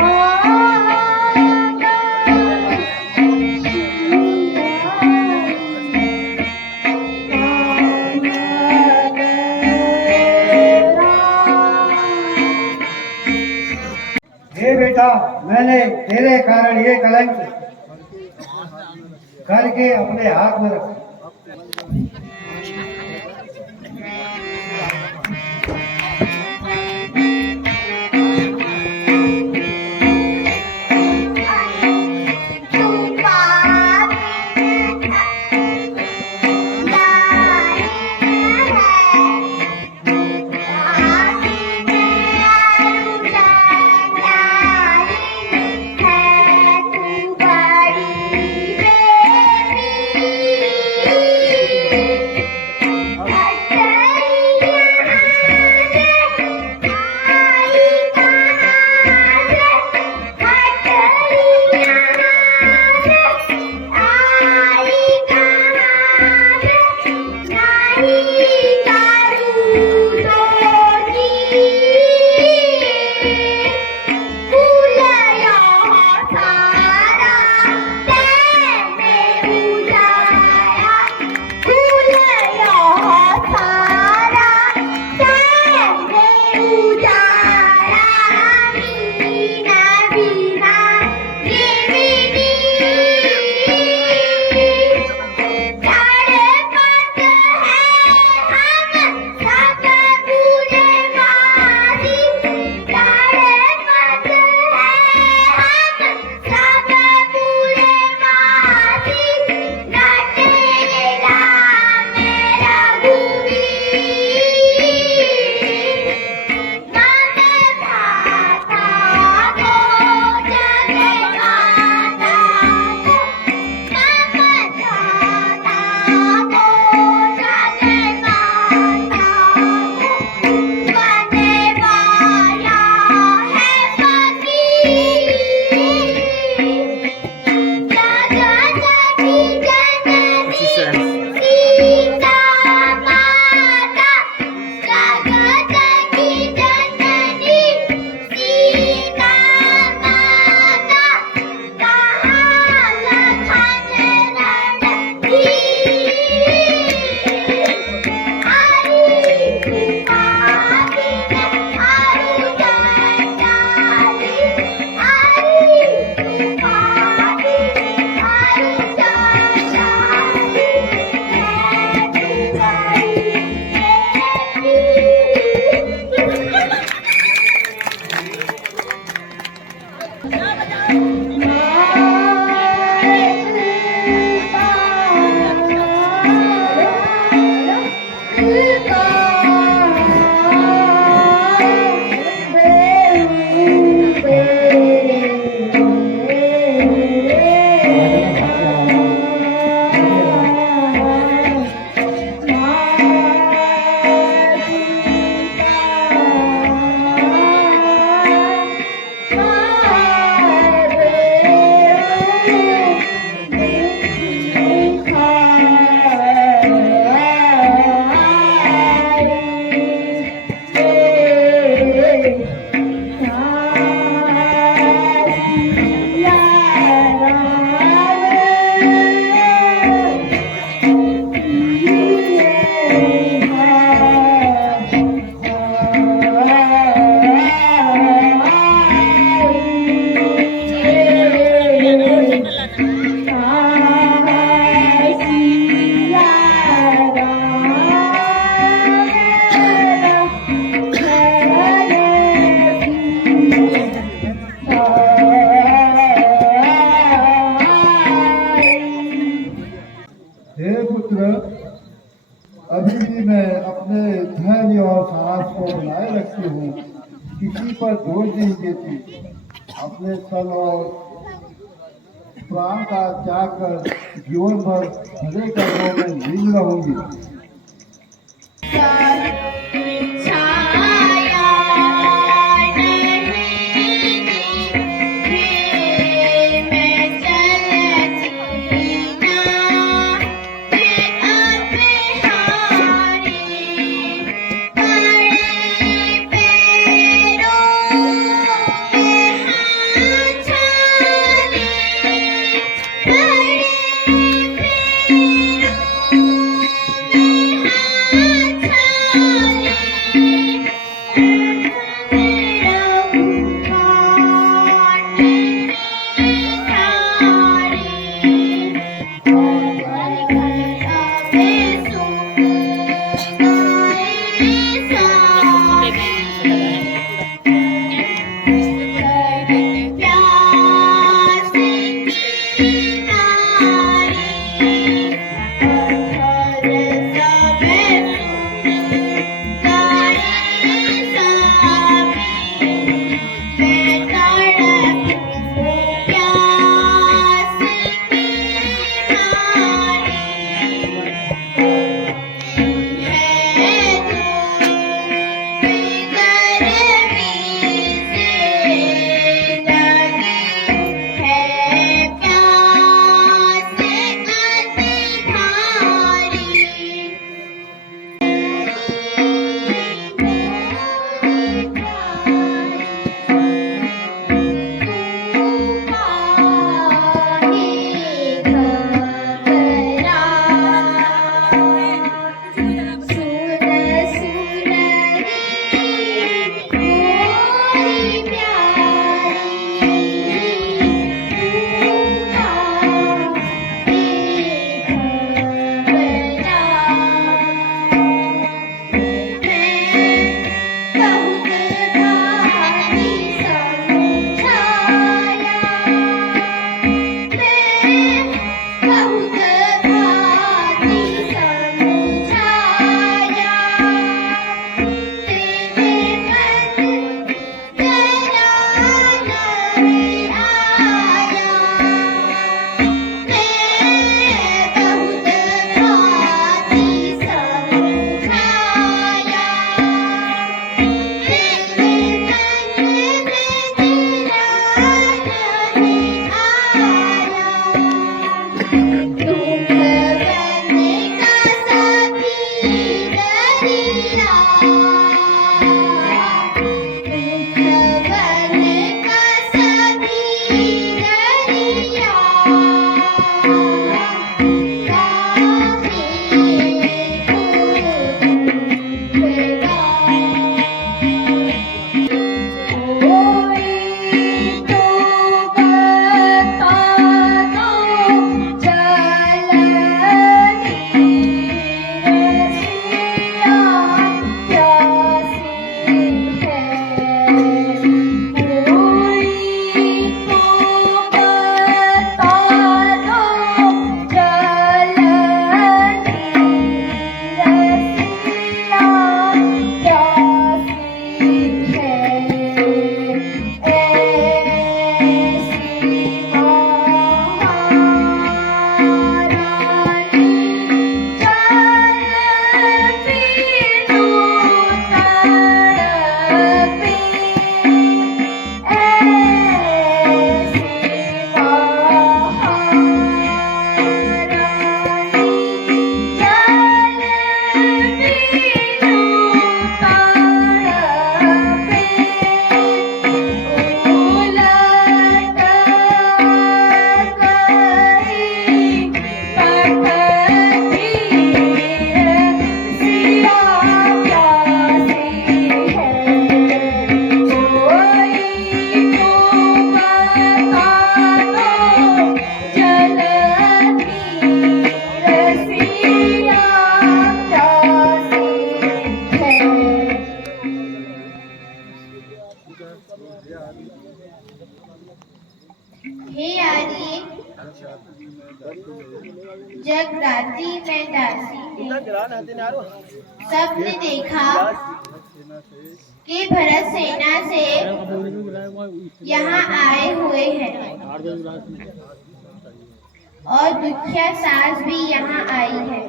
है। हे बेटा, मैंने तेरे कारण ये कलंक करके अपने हाथ में रखा। है पुत्र, अभी भी मैं अपने धैर्य और साहस को बनाए रखती हूँ, किसी पर जोर नहीं देती, अपने तन और प्राण का त्याग कर जीवन भर भले कर्मों में लीन रहूंगी। जगराती में दासी ने सबने देखा कि भरत सेना से यहाँ आए हुए हैं और दुखिया सास भी यहाँ आई है।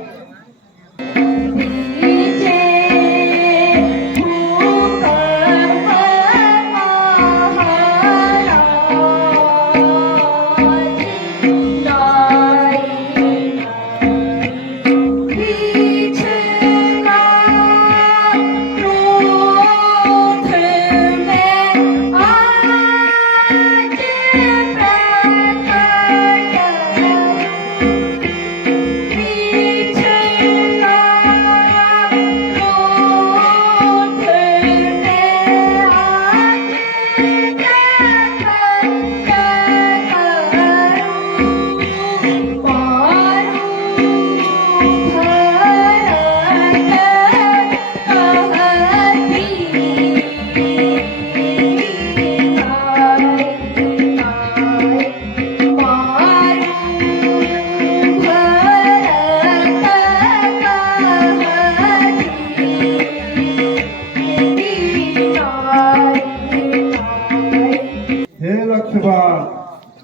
हे लक्ष्मण,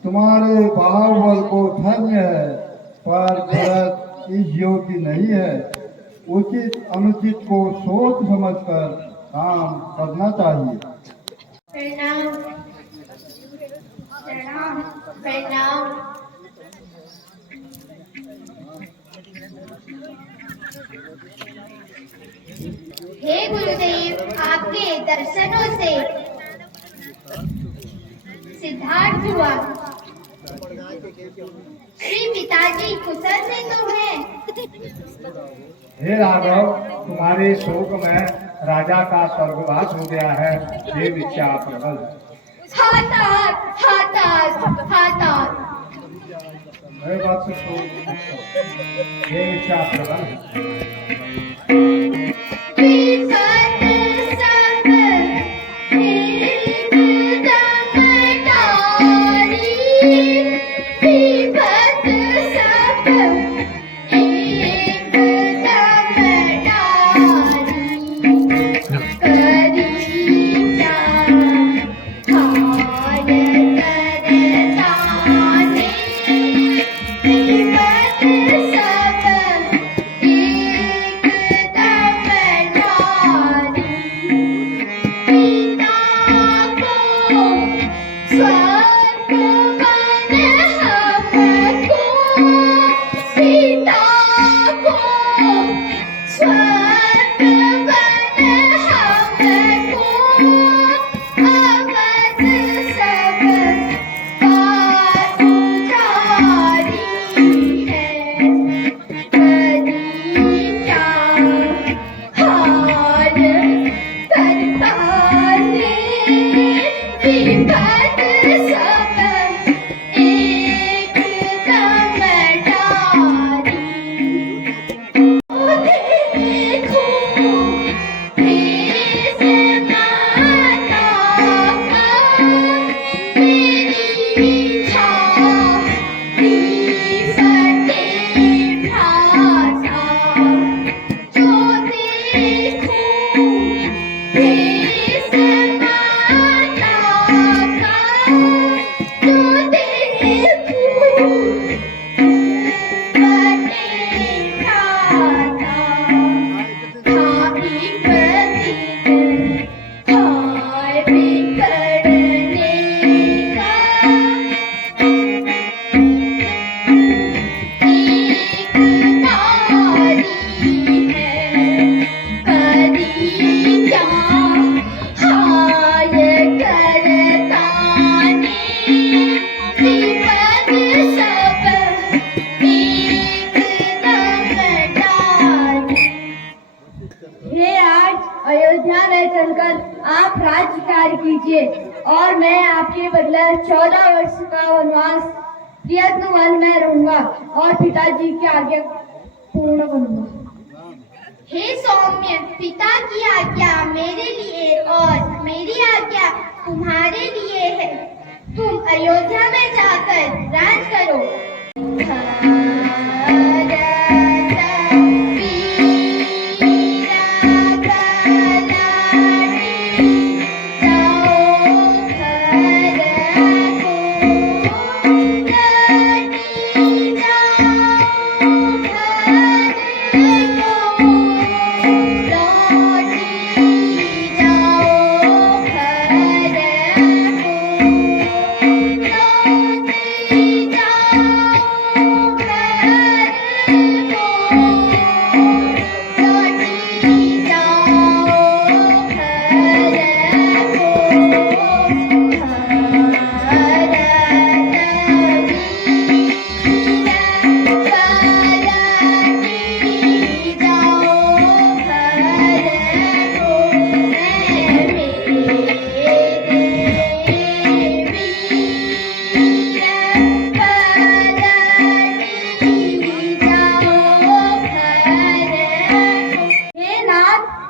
तुम्हारे बाहुबल को धन्य है, पर भरत इस योग्य नहीं है। उचित अनुचित को सोच समझकर काम करना चाहिए। प्रणाम प्रणाम प्रणाम। हे गुरुदेव, आपके दर्शनों से सिद्धार्थ हुआ। श्री पिताजी कुशल से तो हैं। हे राघव, तुम्हारे शोक में राजा का स्वर्गवास हो गया है। हे इच्छा प्रबल। हाथात हाथात हाथात। हे वत्स शोक, हे इच्छा प्रबल। अयोध्या में चलकर आप राज्य कार्य कीजिए और मैं आपके बदले 14 वर्ष का वनवास प्रयत्न वन में रहूंगा और पिताजी की आज्ञा पूर्ण करूंगा। हे सौम्य, पिता की आज्ञा मेरे लिए और मेरी आज्ञा तुम्हारे लिए है। तुम अयोध्या में जाकर राज करो।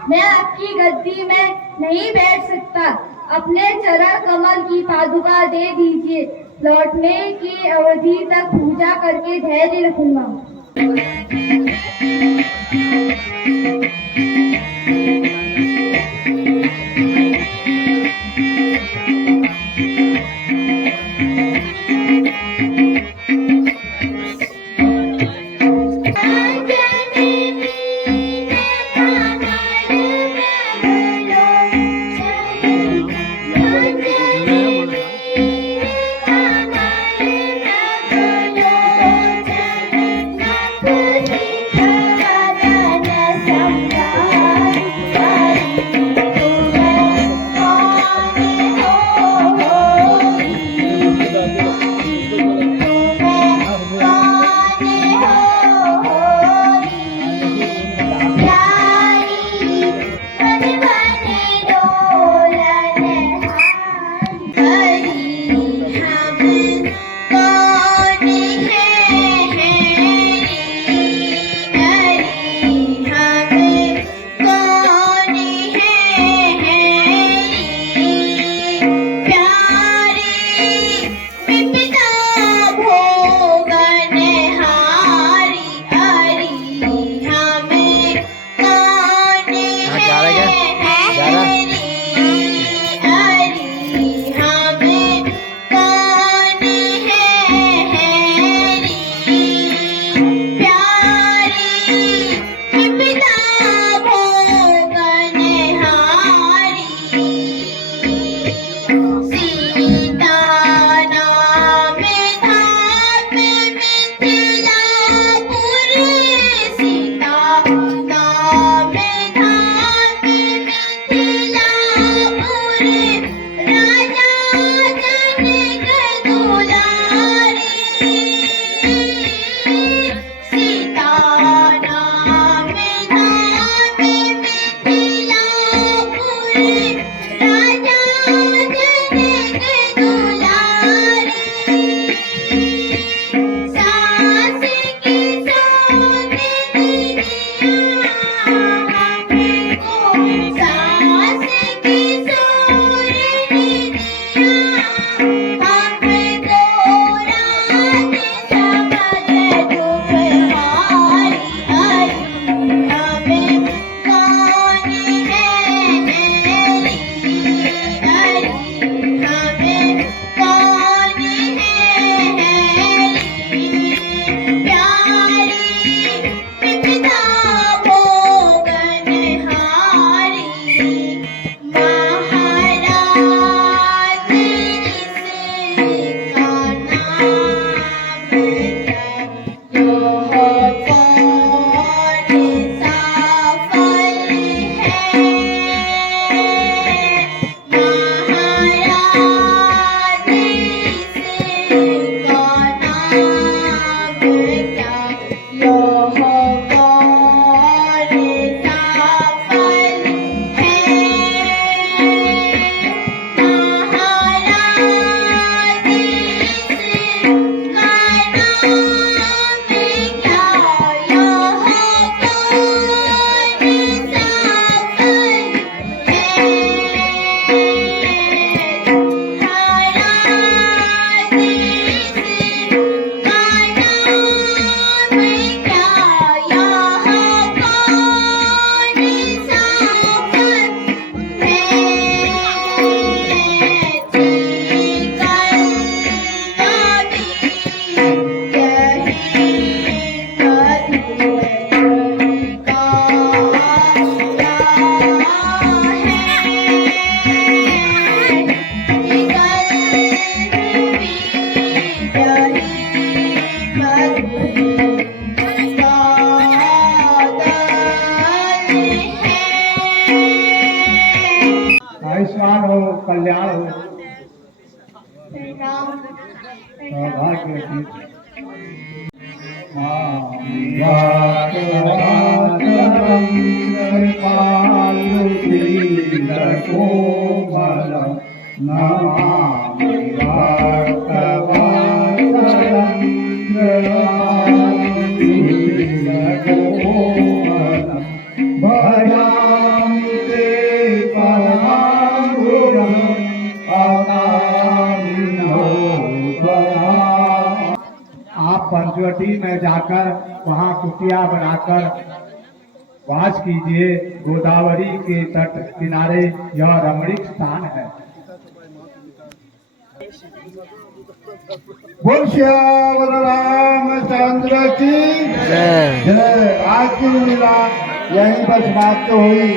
मैं आपकी गद्दी में नहीं बैठ सकता। अपने चरण कमल की पादुका दे दीजिए। लौटने की अवधि तक पूजा करके धैर्य रखूंगा। कल्याण हो। राम भाग्यवती आप पंचवटी में जाकर वहाँ कुटिया बनाकर वास कीजिए। गोदावरी के तट किनारे यह रमणीक स्थान है। बोल श्यावर रामचंद्र की जय। आज की लीला यहीं पर समाप्त हुई।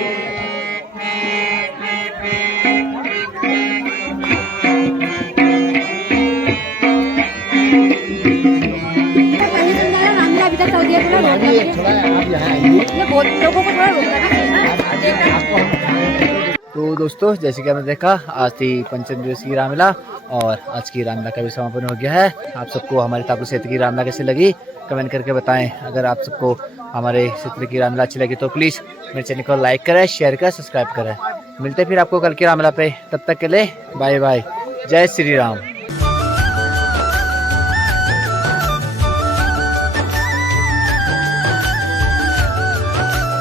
तो दोस्तों जैसे कि हमने देखा आज थी पंचम दिवस की रामलीला और आज की रामलीला का भी समापन हो गया है। आप सबको हमारे ठाकुर क्षेत्र की रामलीला कैसी लगी कमेंट करके बताएं। अगर आप सबको हमारे क्षेत्र की रामलीला अच्छी लगी तो प्लीज़ मेरे चैनल को लाइक करें, शेयर करें, सब्सक्राइब करें। मिलते फिर आपको कल की रामलीला पे, तब तक के लिए बाय बाय। जय श्री राम।